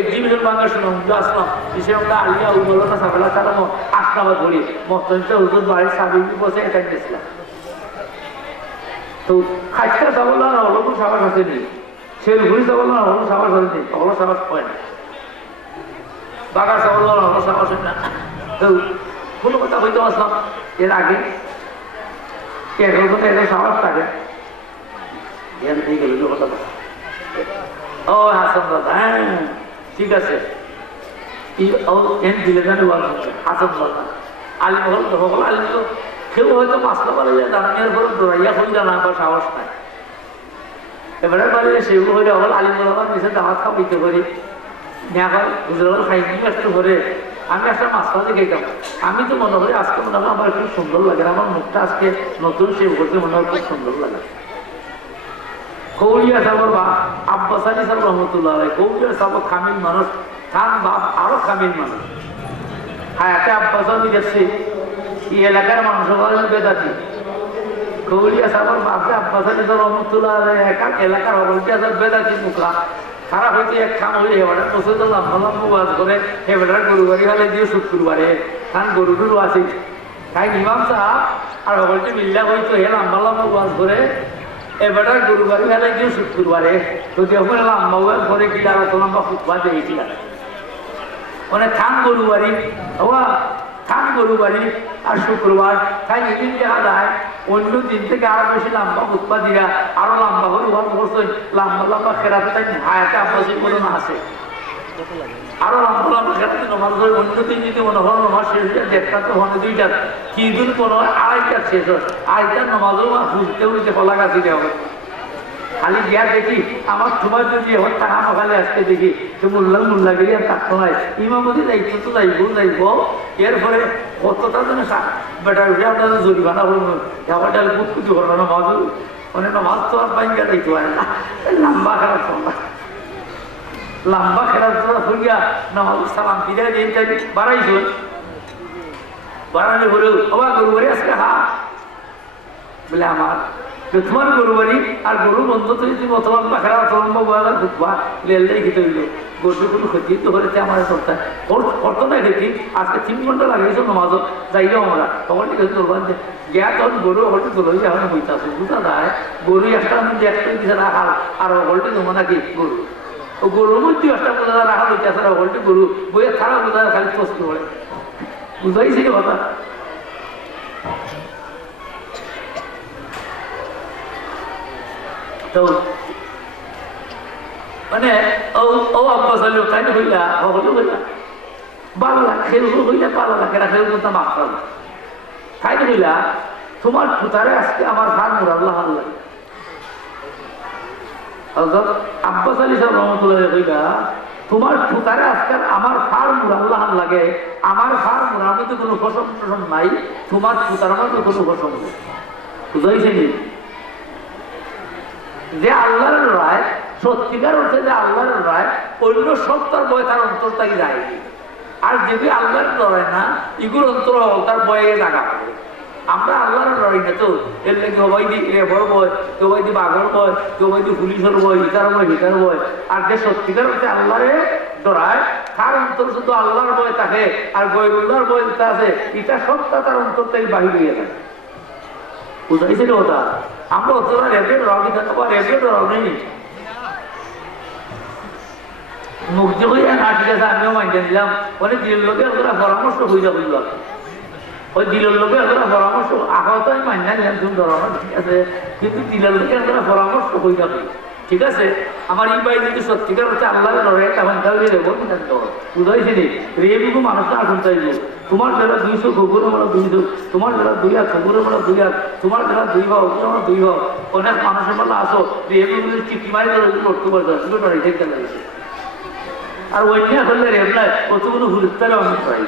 এক্সিবিশন বাংলা শুনুন আসলাম বিশেষটা আলিয়া উন্মলতা সাবেলা তারা আসলামা ধরি মতনটা হুজুর বাড়ির সাবিক বসে এটা গেছিলাম, তো খাইতার সাবল না হলো কোনো সাহস আছে নি, সে ঘুরি সাবল না হলো সাহস হয়নি, হলো সাহস হয় না, বাগার সাবল না হলো সাহস হয় না। তো কোনো কথা হইতে আসলাম এর আগে এখন কথা এটা সাহস থাকে এর দিয়ে গেল কথা, ও হাসান দাদা হ্যাঁ ঠিক আছে, দিলে জানি হাসান দাদা আলিম হল তো সকল আলিম তো কেউ হয়তো পাঁচটা পারে দাঁড়ানোর পরে দৌড়াইয়া হয়ে জানা বা সাহস নাই, এবারে পারে সেগুলো হয়ে হল আলিম বলাবার নিচে দাওয়াত খাওয়াইতে পারি না হয় গুজরাট খাইনি একটু করে আমি একটা মাছ ভাজি খাইতাম, আমি তো মনে করি আজকে মনে হয় আমার খুব সুন্দর লাগে, আমার মুখটা আজকে নতুন সেভ করতে মনে হয় খুব সুন্দর লাগে। কৌলিয়া সাবর বা আব্বাস আলী সাহেব রহমতুল্লাহ কৌলিয়া সাবর খামিল মানুষ, খান বাপ আরো খামিল মানুষ, হায়াতে আব্বাস আমি দেখছি এই এলাকার মানুষ বেদাতি, কৌলিয়া সাবর বাপে আব্বাস আলী সাহেব রহমতুল্লাহ একাক এলাকার অবলকে বেদাতি মুখা খারাপ হইতে এক খাম হয়ে হেবাটা প্রচুর লম্বা লম্বা ওয়াজ করে হেবাটার গরু বাড়ি হলে দিয়ে শুক্রবারে কারণ গরু টুরু আছে তাই ইমাম সাহেব আর অবলটি মিল্লা হইতো হে লম্বা লম্বা ওয়াজ করে এবারটার গরু বাড়ি হলে দিয়ে শুক্রবারে যদি ওখানে লম্বা ওয়াজ করে কি আর অত লম্বা ফুটপাত দিয়েছিলাম মানে থান গরু বাড়ি হওয়া থান গরু বাড়ি আর শুক্রবার তাই এদিন দেখা যায় অন্য দিন থেকে আরো বেশি লম্বা উৎপাদিরা আরো লম্বা করে ওয়াজ করছেন, লম্বা লম্বা খেরাতে তাই হায়াতে আব্বাসী কোনো না আছে, আরো লম্বা লম্বা খেরাতে নমাজ করে অন্য দিন যদি মনে হয় নমাজ শেষ হয়ে দেড়টা তো হনে দুইটা কি দিন কোনো আড়াইটার শেষ হয়, আড়াইটার নমাজও বুঝতে বুঝতে ফলা গাছি দেওয়া হয়, খালি গিয়া দেখি আমার তোমার যদি এখন টাকা সকালে আসতে দেখি তো মোল্লা গেলে আর থাকতো নাই, ইমামতি দায়িত্ব তো যাইব এরপরে কতটা যেন বেটার উঠে আপনাদের জরিমানা করবো খাবারটা কুতকুতি করবো না মাছ মানে মাছ তো আর বাইঙ্গা দায়িত্ব হয় না, লম্বা খেলা চলবা লম্বা খেলাধুলা হইয়া নামাজ সালাম ফিরে দিয়ে বাড়াইছ বাড়ালে হলেও আবার গরু বাড়ি আজকে হা বলে আমার তোমার গরু বাড়ি আর গরু বন্ধ তো যদি মতবাদ বা খেলা চলম্ব বয়ালা ঢুকবা লেলটাই খেতে হইল গরু কোনো ক্ষতি তো করেছে আমার সপ্তাহে কত না দেখি আজকে 3 ঘন্টা লাগিয়েছে নমাজত যাইলেও আমরা তখন ঠিক আছে তোলবান যে গিয়া তখন গরু হলটি তোলো এখন বইতে আসো বুঝা যায় গরু একটা মধ্যে একটা দিছে রাখাল আর হলটি জমা নাকি গরু ও গরুর মধ্যে একটা বোঝা রাখা হইতে আসে হলটি গরু বইয়ে থাকা বোঝা খালি প্রশ্ন করে বুঝাইছে কথা তো মানে ও আব্বাস আলী তাই হইলা হলো হইলা 12 লাখ খেল হইলা 12 লাখের খেল করতে মাত্রা তাই হইলা তোমার ফুতারে আজকে আমার হাত মুরাল্লাহ আল্লাহ হযরত আব্বাস আলী সাহেব রহমতুল্লাহ হইলা তোমার ফুতারে আজকে আমার ফার মুরাল্লাহ লাগে আমার ফার মুরার মধ্যে কোনো ফসল নাই তোমার ফুতার মধ্যে কোনো ফসল বুঝাইছে নি যে আল্লাহর রায় সত্যিকার হচ্ছে যে আল্লাহর রায় অন্য সত্তার বয় তার অন্তর তাকে যায়নি আর যদি আল্লাহর লড়াই না এগুলো অন্তর তার বয়ে জায়গা পাবে আমরা আল্লাহর লড়াই না তো এর লাগে সবাই দি রেবর বয় কেউ দি বাঘর বয় কেউ দি পুলিশের বয় হিতার বয় আর যে সত্যিকার হচ্ছে আল্লাহরে ডরায় তার অন্তর শুধু আল্লাহর বয় থাকে আর গয়রুল্লাহর বয় যেটা আছে এটা সত্তা তার অন্তর থেকে বাহির হয়ে থাকে বুঝাইছিল ওটা আমরা অতটা রেপের রবি থাকবো রেপের রব নেই মুখ যে হয়ে না ঠিক আছে আমিও মাইনে দিলাম ওই দিলের লোকে ওরা পরামর্শ হইয়া হইল ওই দিলের লোকে ওরা পরামর্শ আপাতত তো আমি মাইনা নিলাম তুমি ধরো ঠিক আছে কিন্তু দিলের লোকে ওরা পরামর্শ হইয়া হই ঠিক আছে আমার এই বাড়ি যদি সত্যিকার হচ্ছে আল্লাহ লড়াই তখন তাহলে রেবো বুঝাইছি নি রেবুকু মানুষ না শুনতে তোমার যারা 200 খবর আমরা 200 তোমার যারা 2 হাত খবর আমরা 2 হাত তোমার যারা 2 ভাও আমরা 2 ভাও অনেক মানুষের বলা আসো রেবুগুলি চিঠি মারি করতে পারতো শুধু নয় দেখতে লাগছে আর অন্য করলে রেব নাই কতগুলো হুরুত্তারে আমি পাই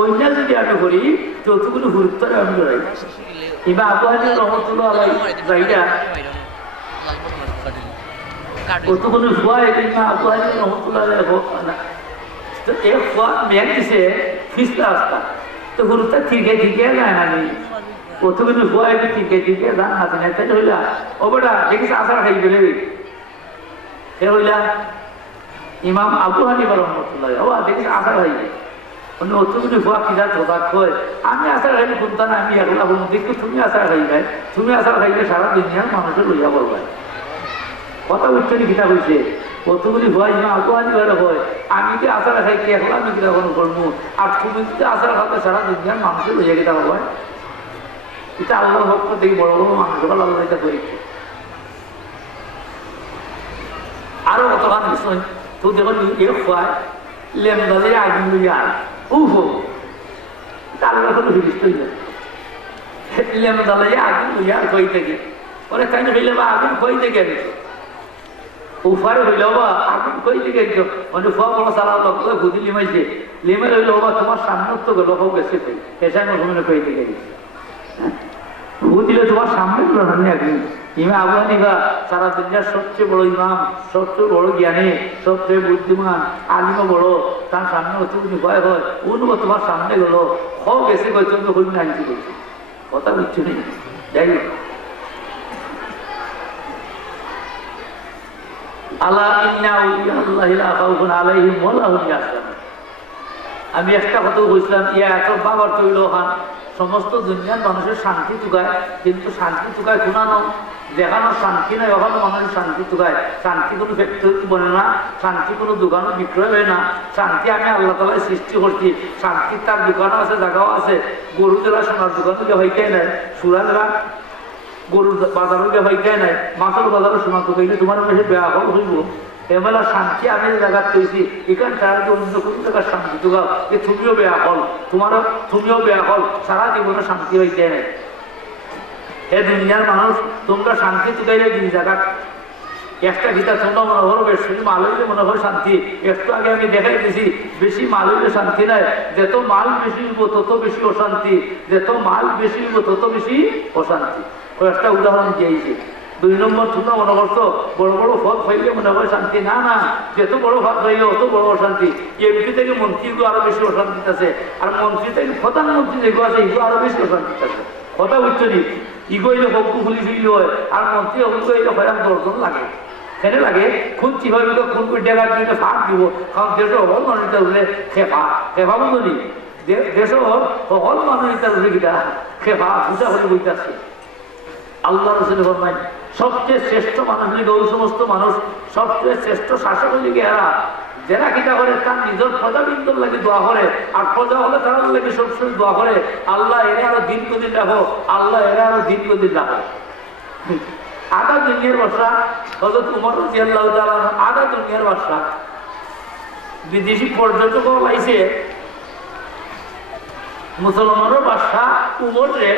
অন্য যদি আমি করি যতগুলো হুরুত্তারে আমি পাই কিংবা আবহাওয়া রহমতুল্লাহ জায়গা কতগুলো ফুয়া কিংবা আবহাওয়া রহমতুল্লাহ তো এক ফুয়া মেঘ দিছে ফিসলা রাস্তা তো হুরুত্তা ঠিকে ঠিকে যায় না কতগুলো ফুয়া ঠিকে ঠিকে যান আছে না তাই হইলা ও বেটা দেখিস আশা খাই গেলে এ হইলা ইমাম আবু হানিফা রহমতুল্লাহ ও দেখিস আশা খাই অন্য অতগুলি ফুয়া কিনা ধোকা খোয় আমি আশা খাইলে শুনতা না আমি একলা বলুন দেখো তুমি আশা খাইবে তুমি আশা খাইলে সারা দুনিয়ার মানুষের লইয়া বলবে কথা উচ্চনি কিতা হয়েছে কতগুলি হয় না আবু হানিফার হয় আমি যে আশা খাই কি একলা আমি কিনা কোনো করবো আর তুমি যদি আশা খাতে সারা দুনিয়ার মানুষের লইয়া কিতা হয় এটা আল্লাহর ভক্ত দেখি বড় বড় মানুষ আল্লাহ এটা করেছে আরো কতখান বিষয় তো দেখুন এ খোয়ায় লেমদালে আগুন লইয়া উফো আল্লাহ কোনো ফিরিস্ত লেমদালে আগুন লইয়া খই থেকে ওরা তাই হইলে বা আগুন খই থেকে উফারে হইল বা আগুন খই থেকে মানে ফুয়া বড় সারা লোক খুঁজি লিমাইছে লিমে হইল বা তোমার সামনে তো গেল হোক গেছে পেশায় মনে খই থেকে ভূ দিলে তোমার সামনে গুলো না একদিন ইমাম আবু হানিফা সারা দুনিয়ার সবচেয়ে বড় ইমাম সবচেয়ে বড় জ্ঞানী সবচেয়ে বুদ্ধিমান আলিমও বড় তার সামনে অতগুলি ভয় হয় উনব তোমার সামনে গেল হোক এসে কই তুমি হইনি আনছি বলছি কথা বুঝছি নেই যাই হোক আল্লাহ ইন্না আউলিয়াল্লাহি লা খাউফুন আলাইহিম ওয়া লা হুম ইয়াহজানুন আমি একটা কথা বলছিলাম ইয়া এত বাবার তৈল খান সমস্ত দুনিয়ার মানুষের শান্তি চুকায় কিন্তু শান্তি চুকায় শোনানো দেখানো শান্তি নয় ওখানে মানুষের শান্তি চুকায় শান্তি কোনো ফ্যাক্টরি বনে না শান্তি কোনো দোকানও বিক্রয় হয় না শান্তি আমি আল্লাহ তালায় সৃষ্টি করছি শান্তি তার দোকানও আছে জায়গাও আছে গরু জেলা সোনার দোকানও গিয়ে হইকাই নাই সুরা জেলা গরুর বাজারও গিয়ে হইকাই নাই মাছের বাজারও সোনার দোকানে তোমার বেশি বেয়া হল হইব এবেলা শান্তি আমি জায়গা পেয়েছি এখানে তারা যে অন্য কোনো জায়গার শান্তি যোগাও যে তুমিও বেয়া হল তুমিও বেয়া হল সারা জীবনে শান্তি হইতে নাই এ দুনিয়ার মানুষ তোমরা শান্তি চুকাইলে দুই জায়গা একটা গীতা তোমরা মনে করো বেশি মাল হইলে মনে হয় শান্তি একটু আগে আমি দেখাই দিয়েছি বেশি মাল হইলে শান্তি নাই যত মাল বেশি হইব তত বেশি অশান্তি যত মাল বেশি হইব তত বেশি অশান্তি ও একটা উদাহরণ দিয়েছি 2 নম্বর তোমরা মনে করছো বড় বড় পদ পাইলে মনে হয় শান্তি না না যত বড় পদ পাইলে অত বড় অশান্তি এমপি থেকে মন্ত্রীগুলো আরো বেশি অশান্তি আছে আর মন্ত্রী থেকে প্রধানমন্ত্রী যেগুলো আছে এগুলো আরো বেশি অশান্তি আছে কথা বুঝছো নি ইগো এলে হকু পুলিশ হইলে হয় আর মন্ত্রী হকু এলে হয় 10 জন লাগে কেন লাগে খুন চিভাবে তো খুন করে ডেকার দিতে ফাঁক দিব কারণ দেশের হল মানুষটা উঠলে খেফা বুঝো নি দেশের হল মানুষটা উঠে গিটা খেফা পূজা করে বইতে আসছে আল্লাহ রসুল ফরমাই সবচেয়ে শ্রেষ্ঠ মানুষ লিগে ওই সমস্ত মানুষ সবচেয়ে শ্রেষ্ঠ শাসক লিগে এরা যারা কিনা করে তার নিজের প্রজাবিন্দুর লাগে দোয়া করে আর প্রজা হলে তারা লাগে সবসময় দোয়া করে আল্লাহ এরা আরো দিন কদিন রাখো আল্লাহ এরা আরো দিন কদিন রাখো আধা দুনিয়ার বাসা হজরত উমর রাদিয়াল্লাহু তাআলা আধা দুনিয়ার বাসা বিদেশি পর্যটক লাইছে মুসলমানের বাসা উমরে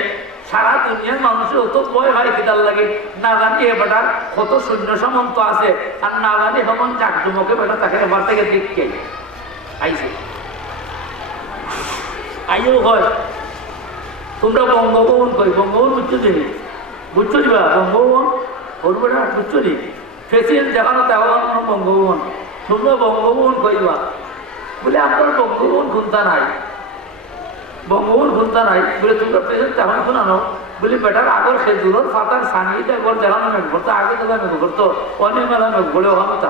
সারা দুনিয়ার মানুষের অত ভয় হয় কিতার লাগে না জানি এ বেটার কত সৈন্য সামন্ত আছে আর না জানি হমন জাকজমকে বেটা তাকে এবার থেকে দেখতে আইছে আইও হয় তোমরা বঙ্গভবন কই বঙ্গভবন বুঝছো দিনি বুঝছো দিবা বঙ্গভবন ওর বেটা বুঝছো নি প্রেসিডেন্ট দেখানো তেমন কোনো বঙ্গভবন তোমরা বঙ্গভবন কইবা বলে আপনার বঙ্গভবন খুনতা নাই বঙ্গভবন খুলতা নাই বলে তোমরা প্রেসিডেন্ট তেমন শোনানো বলে বেটার আগর খেজুরের ফাতার সানিটা একবার দেখানো মেঘ করতো আগে তো মেঘ করতো অনেক মেলা মেঘ বলে হবে তা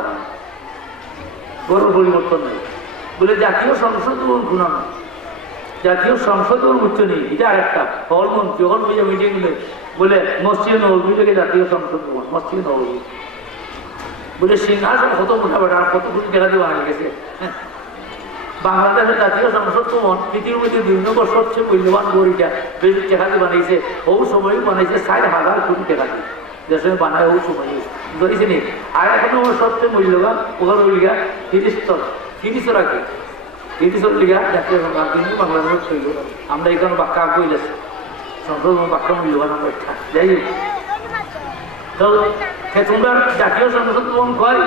বড় পরিবর্তন নেই বলে জাতীয় সংসদ খুনানো জাতীয় সংসদ উচ্চ নেই এটা আরেকটা হল মন্ত্রী হল বুঝে মিটিং বলে মসজিদ নবী থেকে জাতীয় সংসদ মসজিদ নবী বলে সিংহাসন কত মোটা বেটা আর কত কোটি টাকা দিয়ে বানানো গেছে। বাংলাদেশের জাতীয় সংসদ ভবন পৃথিবীর মধ্যে 2 নম্বর সবচেয়ে মূল্যবান গড়িটা বেশি টাকা দিয়ে বানাইছে, ও সময় বানাইছে 60,000 কোটি টাকা দিয়ে দেশের বানায় ও সময় ধরেছে নি। আর এখন আমার সবচেয়ে মূল্যবান ওখানে ওই লিগা 30 টন 30 রাখি 30 লিগা জাতীয় সংসদ কিন্তু বাংলাদেশ ছিল। আমরা এখানে বাক্কা কইলেছি সংসদ বাক্কা মূল্যবান আমরা যাই হোক। তো তোমরা জাতীয় সংসদ ভবন কয়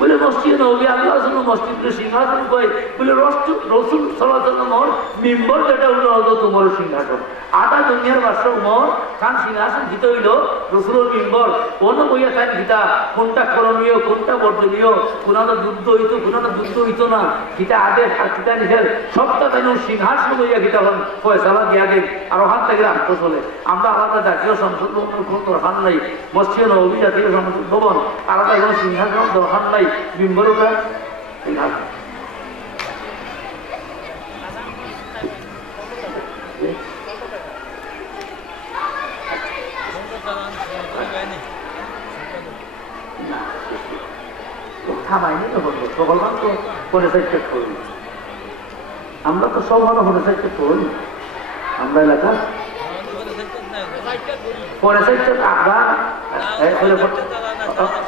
বলে মসজিদ নবী আল্লাহ মসজিদ সিংহাসন কয় বলে রসুল সাল্লাল্লাহু মিম্বর যেটা হলো তোমার সিংহাসন। আটা দুনিয়ার বাদশাহ উমর খান সিংহাসন দিতে হইল রসুলের মিম্বর। কোন বইয়া থাক গীতা কোনটা করণীয় কোনটা বর্জনীয়, কোনটা যুদ্ধ হইতো কোনটা যুদ্ধ হইতো না, গীতা আদেশ আর গীতা নিষেধ সবটা কেন সিংহাসন বইয়া গীতা হন ফয়সালা দিয়া দেন আর ওখান থেকে রাখতে চলে। আমরা আলাদা জাতীয় সংসদ ভবনের কোনো দরকার নাই, মসজিদ নবী জাতীয় সংসদ ভবন আলাদা কোনো সিংহাসন দরকার নাই, মিম্বর ওটা সিংহাসন। থামাইনি তো বলবো সকলমান তো পরে সাইড করি, আমরা তো সব ভালো পরে সাইড করি আমরা এলাকা পরে সাইড আধা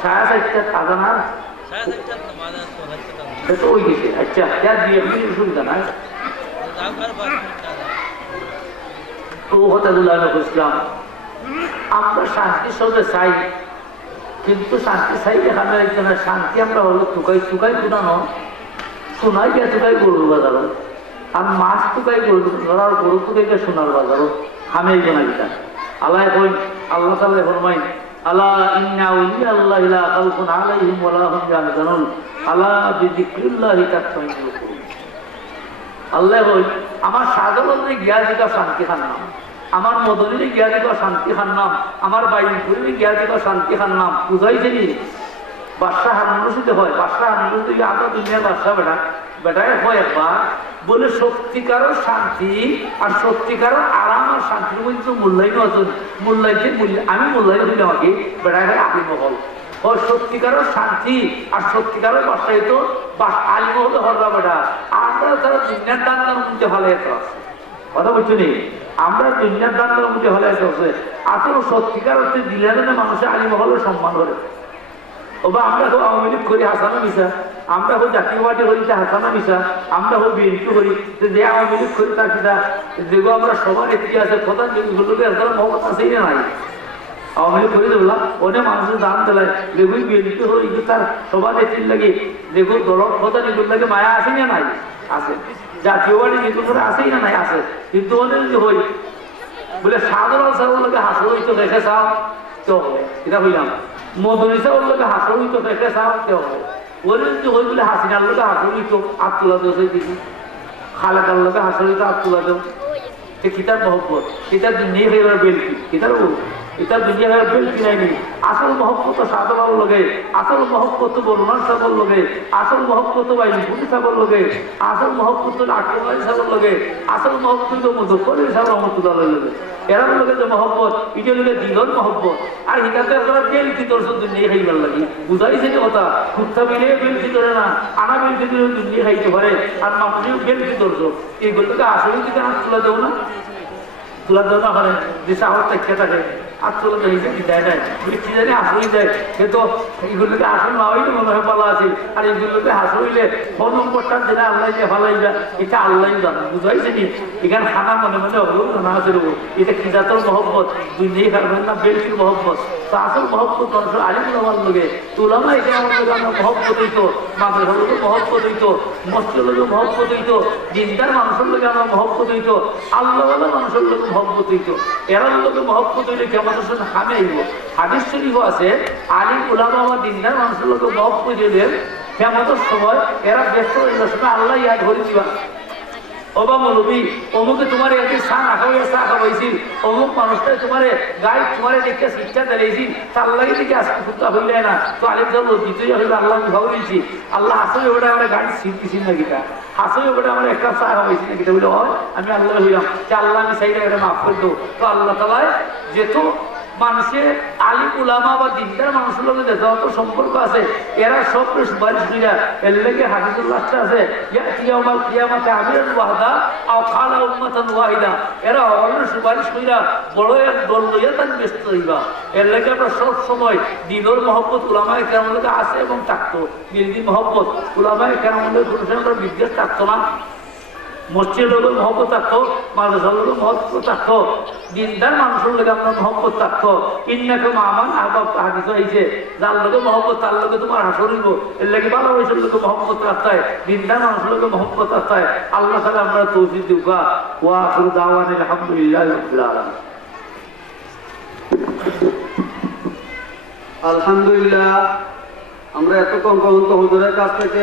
সাড়ে সাইড আধা না সে তো ওই গেছে। আচ্ছা যা দিয়ে সুবিধা নাই তো হতাগুলো আমি বুঝলাম। আমরা শান্তি সবে চাই কিন্তু শান্তি চাই দেখানো একজন শান্তি আমরা হলো টুকাই টুকাই শুনানো শোনাই গিয়ে টুকাই গরুর বাজারও আর মাছ টুকাই গরু ধরার গরু টুকাই গিয়ে সোনার বাজারও আমি এই জানা গীতা আল্লাহ কই আল্লাহ তাআলা ফরমাই আলা ইন্না উলিয়া আল্লাহ লা খাউফুন আলাইহিম ওয়া লা হুম ইয়াহজানুন আলা বিযিকরিল্লাহি তাতমাইন্নুল কুলুব। আল্লাহ কই আমার সাধারণে গিয়া দিকা শান্তি খান্না, আমার মদনীরে গিয়া দিকা শান্তি খান্নাম, আমার বাইনপুরে গিয়া দিকা শান্তি খান্নাম। বুঝাইছে নি বাদশাহ হানুসিতে হয়, বাদশাহ হানুসিতে আমরা দুনিয়ার বাদশাহ বেটায় হয় একবার বলে সত্যিকারের শান্তি আর সত্যিকারের আরাম আর শান্তির মধ্যে মূল্যায়ন আছে। মূল্যায়িত আমি মূল্যায়ন হইলে আমাকে বেটায় হয় আলিমহল হয় সত্যিকারের শান্তি আর সত্যিকারের বাসায় তো আলিমহল হররা বেটা। আমরা তারা দুনিয়ার দান্নার মধ্যে ভালো একটা আছে কথা বলছো নি, আমরা দুনিয়ার দান্নার মধ্যে ভালো একটা আছে। আসলে সত্যিকার হচ্ছে দিলেন মানুষের আলিমহলের সম্মান করে। ওবা আমরা তো আওয়ামী লীগ করি হাসানা মিশা, আমরা হই জাতীয় পার্টি করি হাসানা মিশা, আমরা হই বিএনপি করি যে আওয়ামী লীগ করি তার কিনা যেগুলো আমরা সবার একটি আছে প্রধান জিনিসগুলোকে এছাড়া মহব্বত আছেই না নাই। আওয়ামী লীগ করে দিলাম অনেক মানুষের দাম দেয় যেগুলি বিএনপি হই তার সবার একটির লাগে যেগুলো দল প্রধান এগুলো লাগে মায়া আসেই না নাই আছে, জাতীয় পার্টি যেগুলো আসেই না নাই আছে। কিন্তু অনেক যে হই বলে সাধারণ সাধারণ লোকে হাসো হইতো দেখে চাও তো হবে এটা হইলাম মদনিসা ওর লোকে হাসো হইতো দেখে চাও তো হবে ওর যদি হই বলে হাসিনার লোকে হাসো হইতো আট তোলা দেও সেই দিকে খালেদার লোকে হাসো হইতো আট তোলা দেও এই কিতাব মহব্বত কিতাব নিয়ে হয়ে যাবে বেলকি কিতাব এটা দুনিয়া বেলকি নাইনি। আসল মহব্বত সাধারণ লোকে, আসল মহব্বত বরুণার সাগর লোকে, আসল মহব্বত বাইপুরি সাগর লোকে, আসল মহব্বত আক্রমণী সাগর লোকে, আসল মহব্বত মধুকরের সাগর রহমতুল্লাহ লোকে। এরা লোকে যে মহব্বত এটা লোকে দিলর মহব্বত আর হিতাতে আপনারা বেলকি দর্শন দুনিয়া খাইবার লাগে বুঝাইছে যে কথা কুত্তা মিলে বেলকি ধরে না আনা বেলকি ধরে দুনিয়া খাইতে পারে আর মানুষের বেলকি দর্শক এইগুলোকে আসলে দিকে হাত তুলা দেবো না তুলা দেবো না পারে যে সাহসটা খেয়ে থাকে আর চলে যাইছে কি দেয় নাই কি জানি হাসুই দেয় সে তো এইগুলোকে আসল না হইলে মনে হয় পালা আছে আর এইগুলোকে হাসুইলে ফোন নম্বরটা দিলে আল্লাহ দিয়ে ফালাইবা এটা আল্লাহ জানা বুঝাইছে নি এখানে খানা মনে মনে অবলোক না আছে রবো এটা কি জাতর মহব্বত দুই নেই খাবেন না বেলকির মহব্বত তো আসল মহব্বত মানুষ আলিমুল আমার লোকে তুলামা এটা আমার লোক আমরা মহব্বত হইতো মাদ্রাসার লোকে মহব্বত হইতো মসজিদের লোকে মহব্বত হইতো দিনদার মানুষের লোকে আমরা মহব্বত হইতো আল্লাহওয়ালা মানুষের লোকে মহব্বত হইতো এরার লোকে মহব্বত হইলে কেমন হামে আইব হাদিস শরীফ আছে আলিম উলামা বা দিনদার মানুষের লোকে মহব্বত দিলেন কেমতের সময় এরা ব্যস্ত হইল সময় আল্লাহ ইয়াদ ধরে দিবা অবা মৌলবী অমুকে তোমার একটি চা না খাওয়াই চা খাওয়াইছিল অমুক মানুষটাই তোমার গাড়ি তোমার দেখে শিক্ষা দিয়েছিল তার লাগে দেখে আজকে ফুটা হইলে না তো আলিম সাহেব দ্বিতীয় হইলে আল্লাহ আমি ভাবছি আল্লাহ আসলে ওটা আমরা গাড়ি সিট দিছি না কিটা আসলে ওটা আমার একটা চা খাওয়াইছি না কিটা বলে হয় আমি আল্লাহ হইলাম যে আল্লাহ আমি চাইলে এটা মাফ করে দেবো তো আল্লাহ তালায় যেহেতু মানুষের আলিম উলামা বা দিনদার মানুষের লোকের যত সম্পর্ক আছে এরা সব সুপারিশ করিয়া এর লেগে হাফিজুল্লাহটা আছে ইয়াতিয়াউমাল কিয়ামাতে আমিরান ওয়াহদা আও খালা উম্মাতান ওয়াহিদা এরা অনেক সুপারিশ করিয়া বড় এক দল লইয়া তার ব্যস্ত হইবা এর লেগে আমরা সব সময় দিনের মহব্বত উলামায়ে কেরামের লোকে আছে এবং থাকতো দিনদি মহব্বত উলামায়ে কেরামের লোকে কোনো সময় আমরা বিদ্বেষ থাকতো না মসজিদের লোকের মহব্বত থাকতো মাদ্রাসার লোকের মহব্বত থাকতো দিনদার মানুষের লোকে আপনার মহব্বত থাকতো ইন্নাকে মামান আহবাব হাদিস হয়েছে যার লোকে মহব্বত তার লোকে তোমার হাসরিব এর লাগে ভালোবাসার লোকে মহব্বত রাখতে হয় দিনদার মানুষের লোকে মহব্বত রাখতে হয় আল্লাহ তাআলা আমরা তৌফিক দিউকা ওয়া আখিরু দাওয়ানা আলহামদুলিল্লাহি রাব্বিল আলামিন আলহামদুলিল্লাহ আমরা এতক্ষণ পর্যন্ত হুজুরের কাছ থেকে